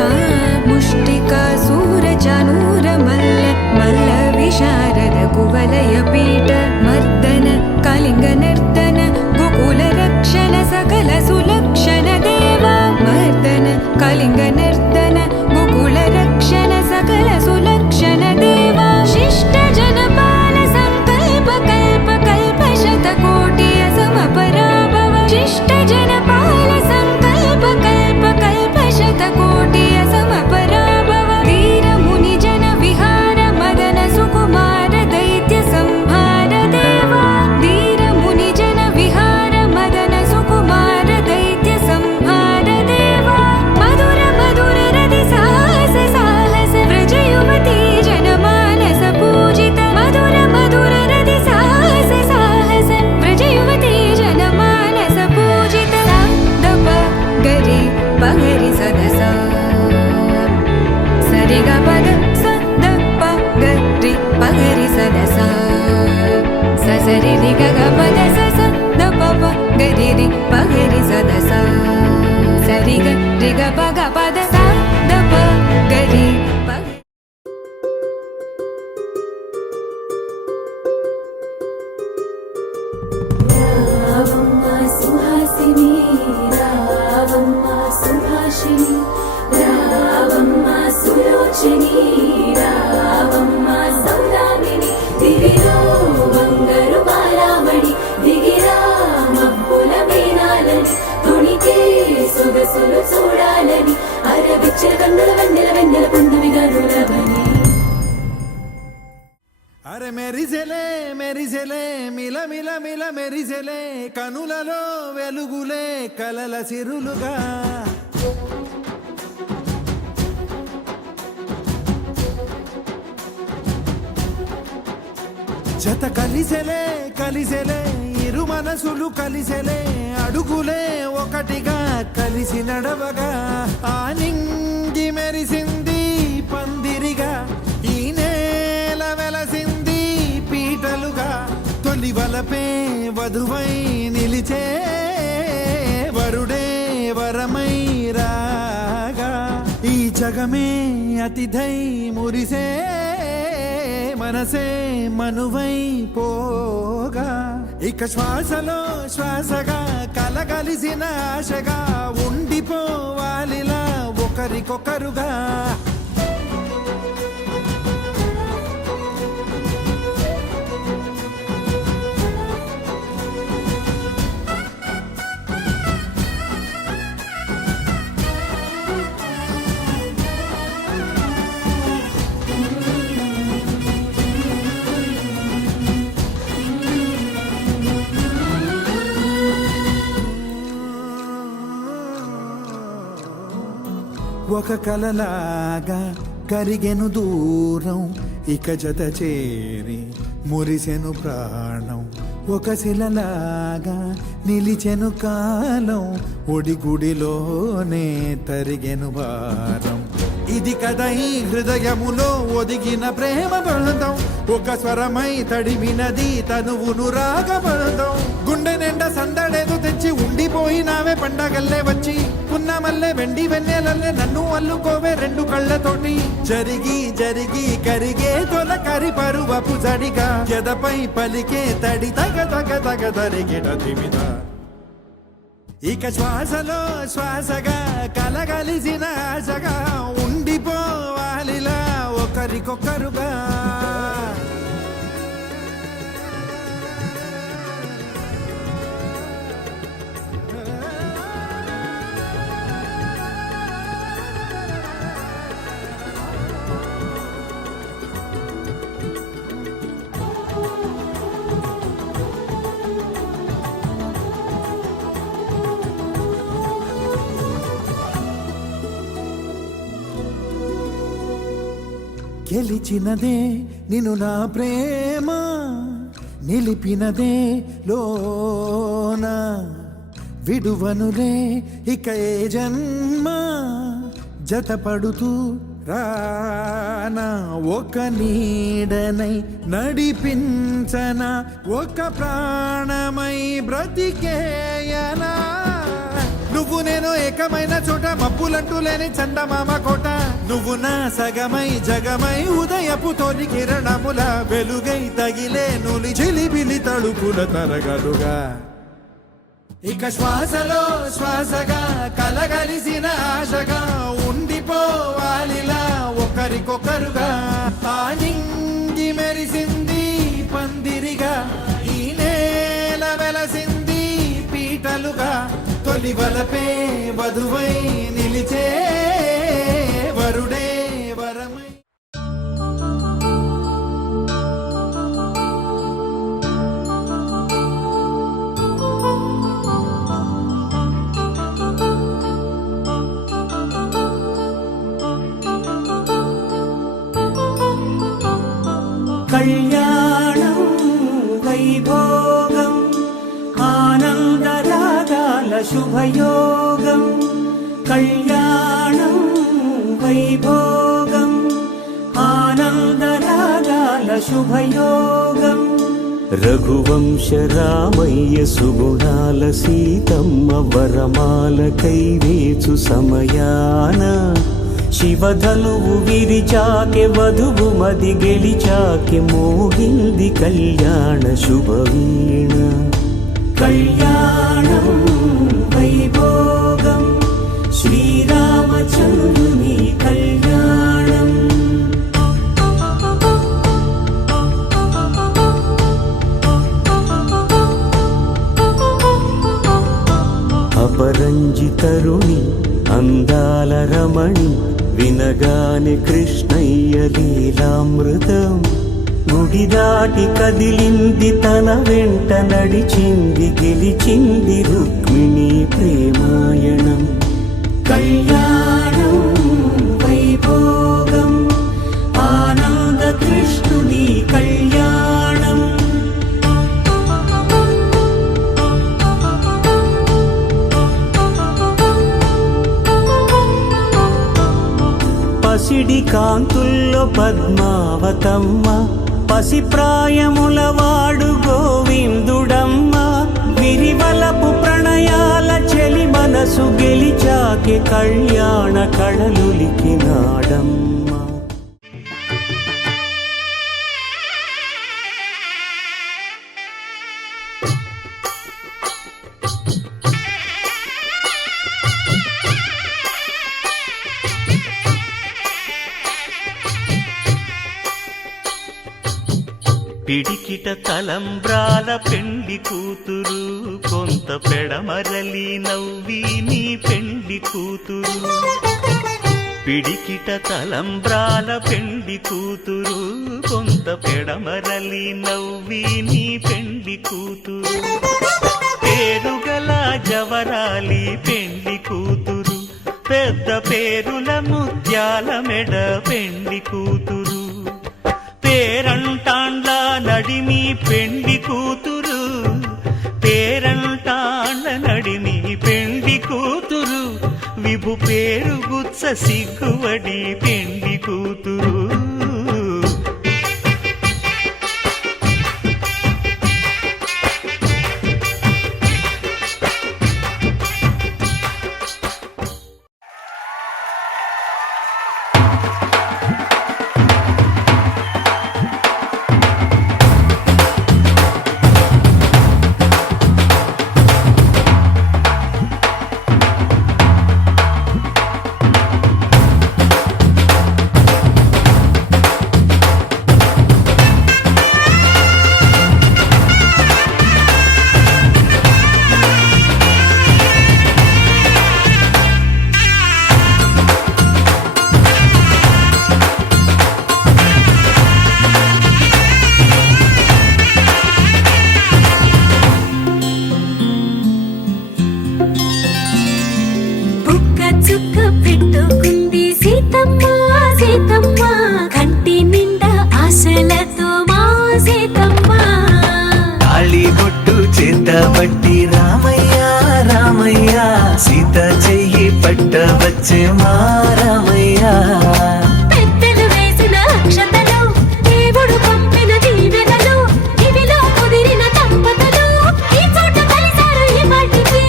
मुष्टिकासूरचानूरमल्ल मल्लविशारद कुवलयपीठ मर्दन कलिङ्गनर्तन गोकुलरक्षण सकल सुलक्षण देवा मर्दन कलिङ्गनर्तन गोकुलरक्षण सकल सुलक्षण देवा शिष्ट जनपाल संकल्प कल्प कल्प शतकोटि असमपराभव शिष्ट जनपाल संकल्प कल्प कल्प शतकोटि असमपराभव वीर मुनि जन विहार मदन सुकुमार दैत्य संहार देवा वीर मुनि जन विहार मदन सुकुमार दैत्य संहार देवा मधुर मधुर रति साहस साहस व्रज युवती जनमानस पूजित मधुर मधुर रति साहस साहस व्रज युवती जनमानस पूजित सा दप गरि पगरि सदस सरि ग पद स द प गरि पगरि सदस स सरि रि ग ग पद स स द प प गरि रि पगरि सदस सरि ग रि ग प ग पद स द प गरि पगरि రావమ్మ సుహాసిని రావమ్మ సుభాషిణి రావమ్మ సులోచని రావమ్మ సౌదామిని దివిలో బంగారు బాలామణి దిగిరా మబ్బుల మేనాలని తొణికే సొగసులు చూడాలని అరవిచ్చల కన్నుల వెన్నెల వెన్నెల పుండమి గనులవని అరే మెరిసెలే మెరిసెలే మిల మిల మిల మెరిసెలే కనులలో వెలుగులే కలల సిరులుగా జత కలిసెలే కలిసెలే ఇరు మనసులు కలిసెలే అడుగులే ఒకటిగా కలిసి నడవగా ఆ నింగి మెరిసింది పందిరిగా ఈ నేల వెలసింది పీటలుగా తొలి వలపే వధువై నిలిచే వరుడే వరమై రాగా ఈ జగమే అతిథై మురిసే మనసే మనువై పోగా ఇక శ్వాసలో శ్వాసగా కలగలిసిన ఆశగా ఉండిపోవాలిలా ఒకరికొకరుగా ఒక కలలాగా కరిగెను దూరం ఇక జత చేరి మురిసెను ప్రాణం ఒక శిలలాగా నిలిచెను కాలం ఒడిగుడిలోనే తరిగెను భారం ఇది కదా ఈ హృదయములో ఒదిగిన ప్రేమ బంధం ఒక స్వరమై తడిమినది తనువును రాగబంధం గుండె నిండా సందడేదో తెచ్చి ఉండిపోయినావే పండగల్లే వచ్చి పున్నమల్లే వెండి వెన్నెలల్లే నన్ను అల్లుకోవే రెండు కళ్ళతోటి జరిగి జరిగి కరిగే తొలకరి పరువపు జడిగా ఎదపై పలికే తడి తగ తగ తగ తరిగిట తిమిద ఇక శ్వాసలో శ్వాసగా కలగలిసిన ఆశగా ఉండిపోవాలిలా ఒకరికొకరుగా. గెలిచినదే నిన్ను నా ప్రేమ, నిలిపినదే లోన, విడువనులే ఇక ఏ జన్మ, జతపడుతూ రానా ఒక నీడనై నడిపించన, ఒక ప్రాణమై బ్రతికేయనా. నువ్వు నేను ఏకమైన చోట మబ్బులంటూ లేని చందమామ కోట, నువ్వు నా సగమై జగమై ఉదయపు తోని కిరణముల వెలుగై తగిలే నులి చిలిబిలి తడుపుల తరగలుగా. ఇక శ్వాసలో శ్వాసగా కలగలిసిన ఆశగా ఉండిపోవాలిలా ఒకరికొకరుగా. ఆ నింగి మెరిసింది పందిరిగా, ఈ నేల వెలసింది పీటలుగా, తొలి వలపే వధువై నిలిచే వరుడే వరమై. కళ్యాణం వైభోగం ఆనందరాగాల శుభయోగం. కళ్యాణం వైభోగం ఆనందరాగాల శుభయోగం. రఘువంశ రామయ్య సుగుణాల సీతమ్మ వరమాల కైవేచు సమయాన, శివధనువు విరిచాకె వధువు మది గెలిచాకె మోగింది కళ్యాణ శుభవీణ. కళ్యాణం వైభోగం శ్రీరామచంద్రుని కళ్యాణం. అపరంజి తరుణి అందాల రమణి, వినగానే కృష్ణయ్య లీలామృతం. గుడి దాటి కదిలింది తన వెంట నడిచింది, గెలిచింది రుక్మిణి ప్రేమాయణం. కళ్యాణం వైభోగం ఆనంద కృష్ణుని కళ్యాణం. పసిడి కాంతుల్లో పద్మావతమ్మ, పసి ప్రాయముల వాడు గోవిందుడమ్మ. విరివలపు ప్రణయాల చెలి మనసు గెలిచాకే కళ్యాణ కళలులికినాడమ్మ. పిడికిట తలంబ్రాల పెండి కూతురు, కొంత పెడమరలి నవ్వి నీ పెండి కూతురు. పిడికిట తలంబ్రాల పెండి కూతురు, కొంత పెడమరలి నవ్వి నీ పెండి కూతురు. పేరుగల జవరాలి పెండి కూతురు, పెద్ద పేరుల ముత్యాల మెడ పెండి కూతురు. పేరంటాండ్ల నడిమి పెండి కూతురు, పేరంటాండ్ల నడిమి పెండి కూతురు. విభు పేరు గుత్స సిగ్గువడి పెండి కూతురు. పట్టబట్టి రామయ్య రామయ్య సీత చెయ్యి పట్టవచ్చే మా రామయ్య పెద్దలు వేసిన అక్షతలు దేవుడు పంపిన దీవెనలు ఇవిలో కుదిరిన దంపతులు ఈ చోట కలిసారు ఈ వాటికి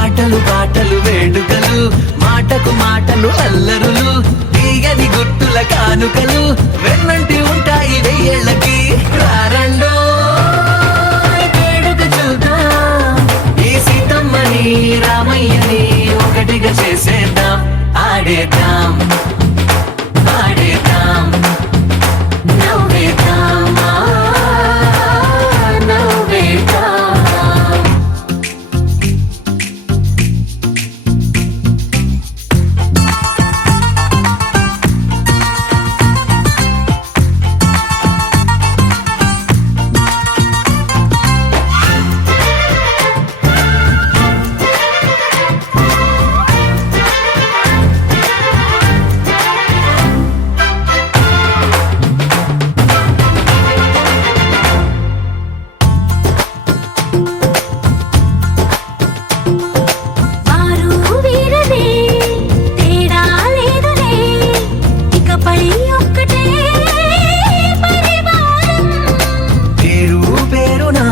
ఆటలు పాటలు వేడుకలు మాటకు మాటలు అల్లరులు తీయని గుట్టుల కానుకలు వెన్నంటి ఉంటాయి వెయ్యేళ్ళకి రారండో వేడుక చూద్దాం ఈ సీతమ్మని రామయ్యని ఒకటిగా చేసేద్దాం ఆడేద్దాం ఆడేద్దాం నవ్వేద్దాం నవ్వేద్దాం వారు వీరనే తేడా లేదులే ఇకపై ఒక్కటే పరివారం పేరు పేరునా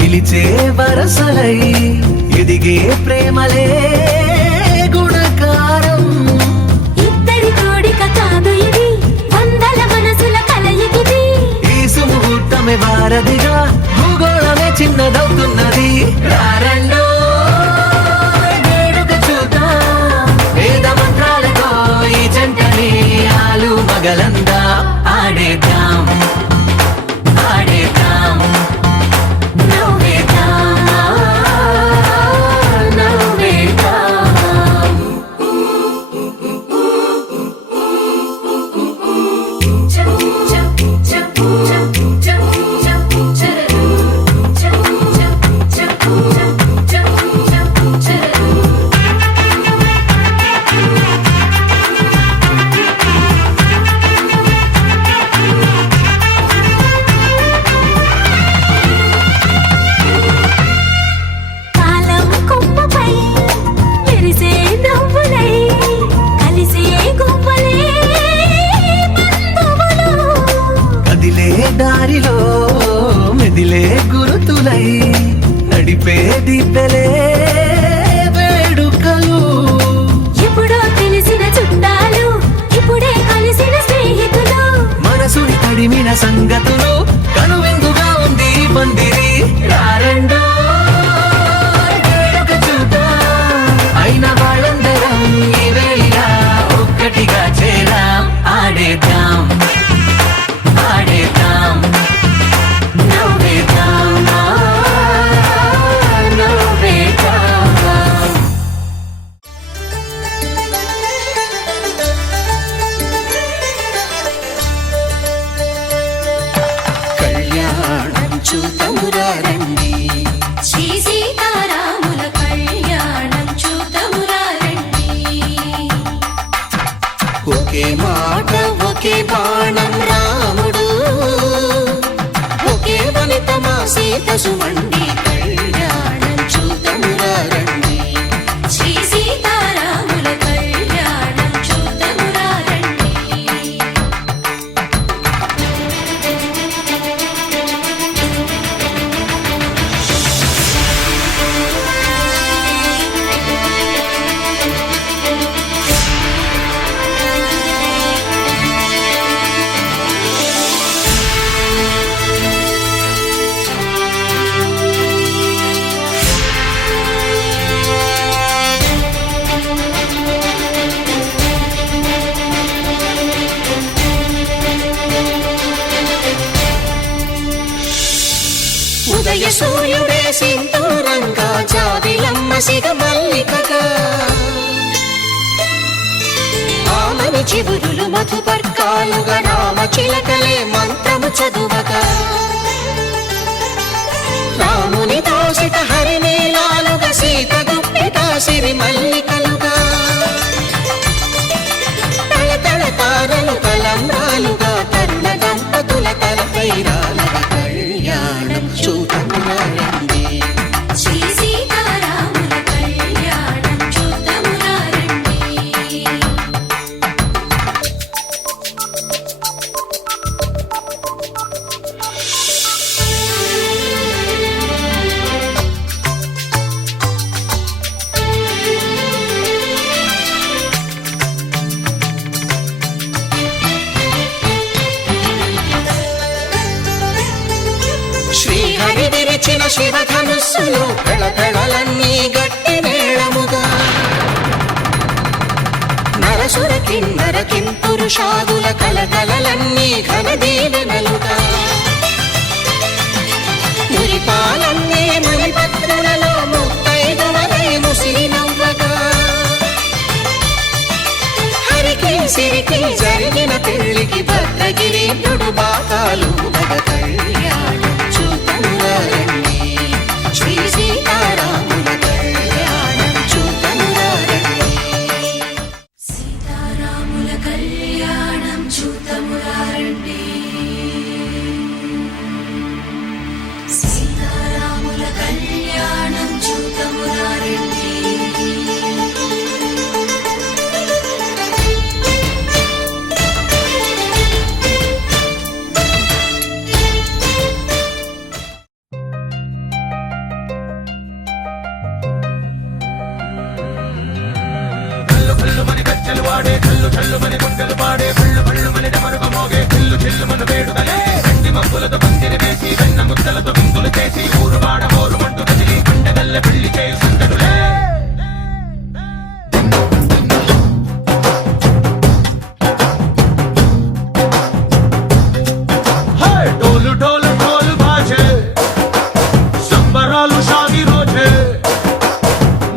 పిలిచే వరసలై ఎదిగే ప్రేమలే గుణకారం ఇద్దరి కోడిక కాదు ఇది వందల మనసుల కలయికిది ఈ సుముహూర్తమే వారధిగా భూగోళమే చిన్నదవుతున్నది రారండో వేడుక చూద్దాం వేద మంత్రాలతో ఈ జంటని ఆలు మగలందా ఆడేద్దాం ఆడేద్దాం నవ్వేద్దాం నవ్వేద్దాం కాలం కొమ్మపై మెరిసే నవ్వులై కలిసే గువ్వలే బంధువులు కదిలే దారిలో మెదిలే గురుతులై నడిపే దిబ్బెలే వేడుకలు ఎప్పుడో తెలిసిన చుట్టాలు ఇప్పుడే కలిసిన స్నేహితులు మనసుని తడిమిన సంగతులు కనువిందుగా ఉంది ఈ పందిరి రారండో వేడుక చూద్దాం అయిన వాళ్ళందరం ఈ వేళ ఒక్కటిగా చేరాం ఆడేద్దాం ఆడేద్దాం నవ్వేద్దాం నవ్వేద్దాం కళ్యాణం చూతమురా రండి శ్రీ సీతారాముల కళ్యాణం చూతమురా రండి ఒకే మాట ఒకే బాణం రాముడు ఒకే వనిత మా సీత సుమండి కళ్యాణం చూతమురా రండి శ్రీ సీతారాముల కళ్యాణం చూతమురా రండి ఉదయ సూర్యుడే సింధూరంగా జాబిలమ్మ సిగ మల్లికగా ఆమని చివురులు మధుపర్కాలుగా రామ చిలకలే మంత్రము చదువగా రాముని దోసిట హరినీలాలుగా సీత గుప్పిట సిరి మల్లికలుగా తల తల తారలు తలంబ్రాలుగా తరుణ దంపతుల తలపై రాలగా కళ్యాణం చూతమురా రండి సరస్సులు పెళపెళలన్నీ గట్టి మేళముగా నరసుర కిన్నర కింపురుషాదుల కలకలలన్నీ ఘనదీవెనలుగా మురిపాలన్నీ మునిపత్రులలో ముత్తైదువలై ముసిరి నవ్వగా హరికి సిరికి జరిగిన పెళ్లికి భద్రగిరి నుడు బాకాలు కళ్యాణం చూతనురండి శ్రీ సీతారాముల కళ్యాణం చూతనురండి సీతారాముల కళ్యాణం చూతమురారండి సీతారాముల కళ్యాణం చూతమురారండి డోలు డోలు డోలు బాజే సంబరాలు షాది రోజే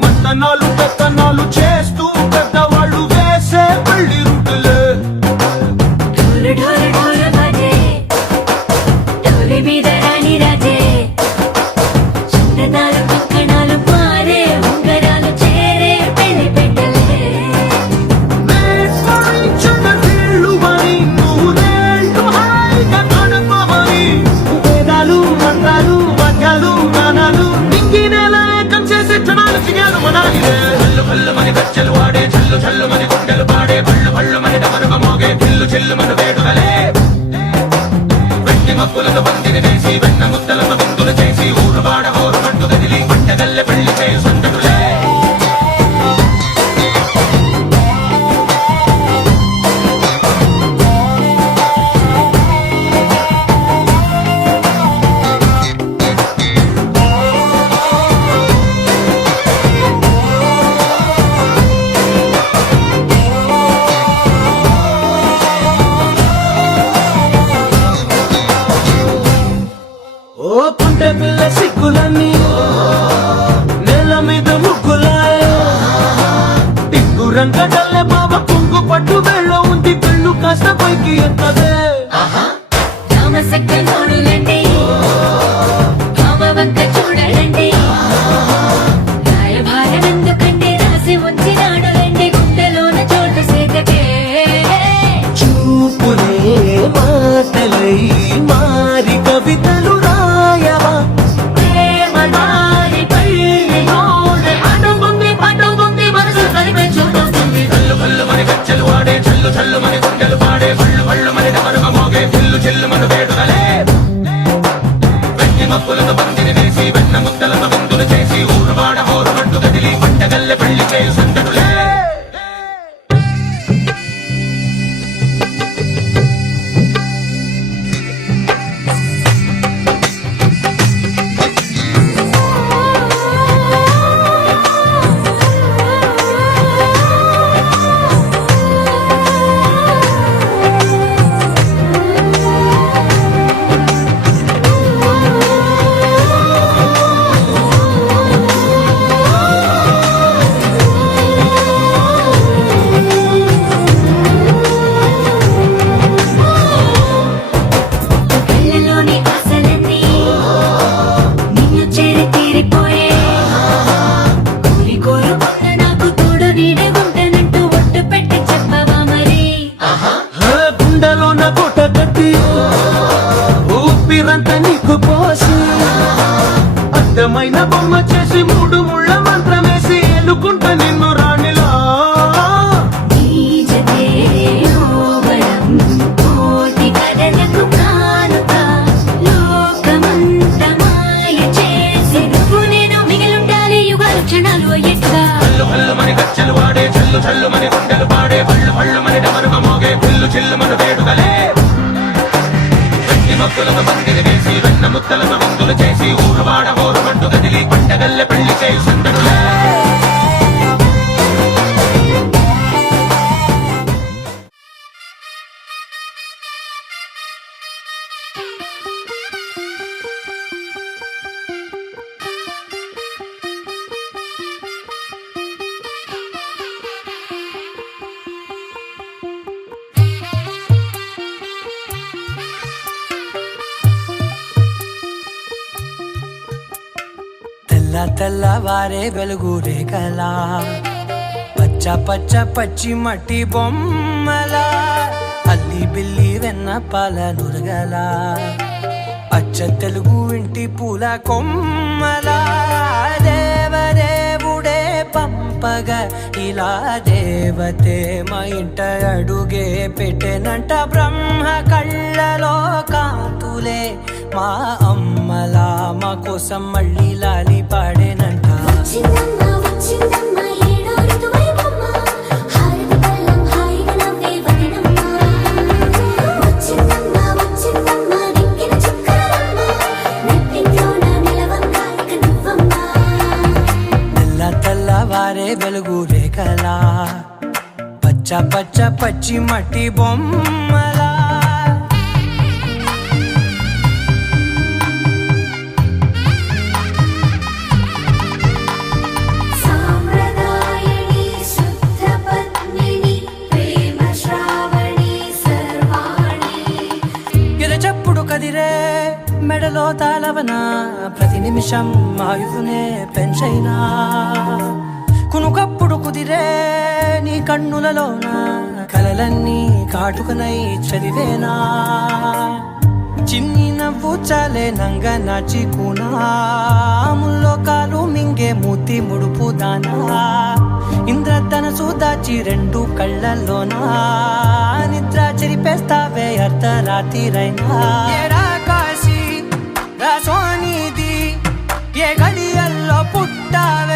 మత్తనాలు పెత్తనాలు చేస్తూ పెద్దవాళ్ళు వేసే పెళ్లి రుటులే ఢోలు ఢోలు ఢోలు బాజే ఢోలి మీద రాణి రాజే చందనాలు కంకణాలు మారే ఉంగరాలు చేరే పెళ్లి పెట్టలే మేస్మరించిన వీళ్ళుమని నూరేళ్ళు హాయిగా గడపమని వేదాలు మంత్రాలు వాక్యాలు గానాలు నింగినేల ఏకం చేసే క్షణాలు చిగాలు మనాలిలే భల్లు భల్లు మని గజ్జలు వాడే చల్లు చల్లు మని గుండెలు పాడే భళ్ళు భళ్ళు మని డమరుగ మోగే చిల్లు చిల్లు మను వేడుకలే వెండి మబ్బులతో పందిరి వేసి వెన్న ముద్దలతో విందులు చేసి ఊరువాడ హోరు మంటు గదిలి పంటగల్లె పెళ్లి చేయి సందడులే ఓ పుంటె పిల్ల సిక్కులన్నీ నేల మీద ముగ్గులాయ టిక్కు రంగడల్లె బాబ కుంగు పట్టు వెళ్ళ ఉంది కళ్ళు కాస్త పైకి ఎత్తదే రామసక్క నోడులండి కామవంక చూడలండి రాయభారం ఎందుకండి రాసి ఉంచినాడులండి గుండెలోన చోటు సేదకే చూపులే మాటలై మారి కవితలు రాయవా ప్రేమ దారి పెళ్లి నోడు అడుగుంది పట్టుకుంది మనసు కలిపే చూస్తుంది కళ్ళు కళ్ళు మని గజ్జలు వాడే చల్లు చల్లు మని గుండెలు పాడే భళ్ళు భళ్ళు మని డమరుగ మోగే చిల్లు చిల్లు మను వేడుకలే వెండి మబ్బులతో పందిరి వేసి వెన్న ముద్దలతో విందులు చేసి ఊరువాడ హోరు మంటు గదిలి పంటగల్లె పెళ్లి చేయి సందడులే కళ్ళలోని ఆశలన్నీ నిన్ను చేరి తీరిపోయే కోరి కోరుకున్న నాకు తోడు నీడగుంటానంటూ ఒట్టు పెట్టి చెప్పవా మరి గుండెలో నా కోట కట్టి ఊపిరంతా నీకు పోసి అడ్డమైన బొమ్మ చేసి మూడు ముళ్ళ మంత్రమేసి ఎన్నుకుంటా నిన్ను రాణిలా నీ జతే ఓవడం కోటి కథలకు కానుక లోకమంత మాయ చేసి నువ్వు నేను మిగిలుండాలి యుగాలు క్షణాలు ఎట్లా భళ్ళు భళ్ళు మని గజ్జలు వాడే చల్లు చల్లు మని గుండెలు పాడే భళ్ళు భళ్ళు మని డమరుగ మోగే చిల్లు చిల్లు మను వేడుకలే వెండి మబ్బులతో పందిరి వేసి వెన్న ముద్దలతో విందులు చేసి ఊరువాడ హోరు మంటు గదిలి కొండగల్లె పెళ్లికై సందడులే తెల్లవారే వెలుగు రేఖలా పచ్చ పచ్చ పచ్చి మట్టి బొమ్మలా అల్లి బిల్లి వెన్న పాల నురగలా అచ్చ తెలుగు ఇంటి పూల కొమ్మలా దేవదేవుడే పంపగా ఇలా దేవతే మా ఇంట అడుగే పెట్టెనంట బ్రహ్మ కళ్ళలో కాంతులే మా అమ్మలా మా కోసం మళ్ళీ లాలి పాడేనంట వచ్చిందమ్మ వచ్చిందమ్మ ఏడో ఋతువైవమ్మ హారతి పళ్ళం హాయిగా నవ్వే వదినమ్మ వచ్చిందమ్మ వచ్చిందమ్మ దిక్కిన చుక్కలమ్మ నెట్టింట్లోన నిలవంగా ఇక నువ్వమ్మ తెల్లవారే వెలుగు రేఖలా పచ్చ పచ్చ పచ్చి మట్టి బొమ్మలా సాంప్రదాయని శుద్ధ పద్మిని ప్రేమ శ్రావణి సర్వాణి ఎరచప్పుడు కదిరే మెడలో తాళవన ప్రతి నిమిషం ఆయువునే పెంచైనా కునుకప్పుడు కుదిరే నీ కన్నులలోన కలలన్నీ కాటుకనై చదివేనా చిన్ని నవ్వు చాలే నంగ నాచి కూనాముల్లో కాలు మింగే మూతి ముడుపు దానా ఇంద్రధనసు దాచి రెండు కళ్ళల్లోనా నిద్ర చెరిపేస్తావే అర్ధరాత్రిరైనా ఏరా కాశీ రా సోనిది ఏ గడియల్లో పుట్టావే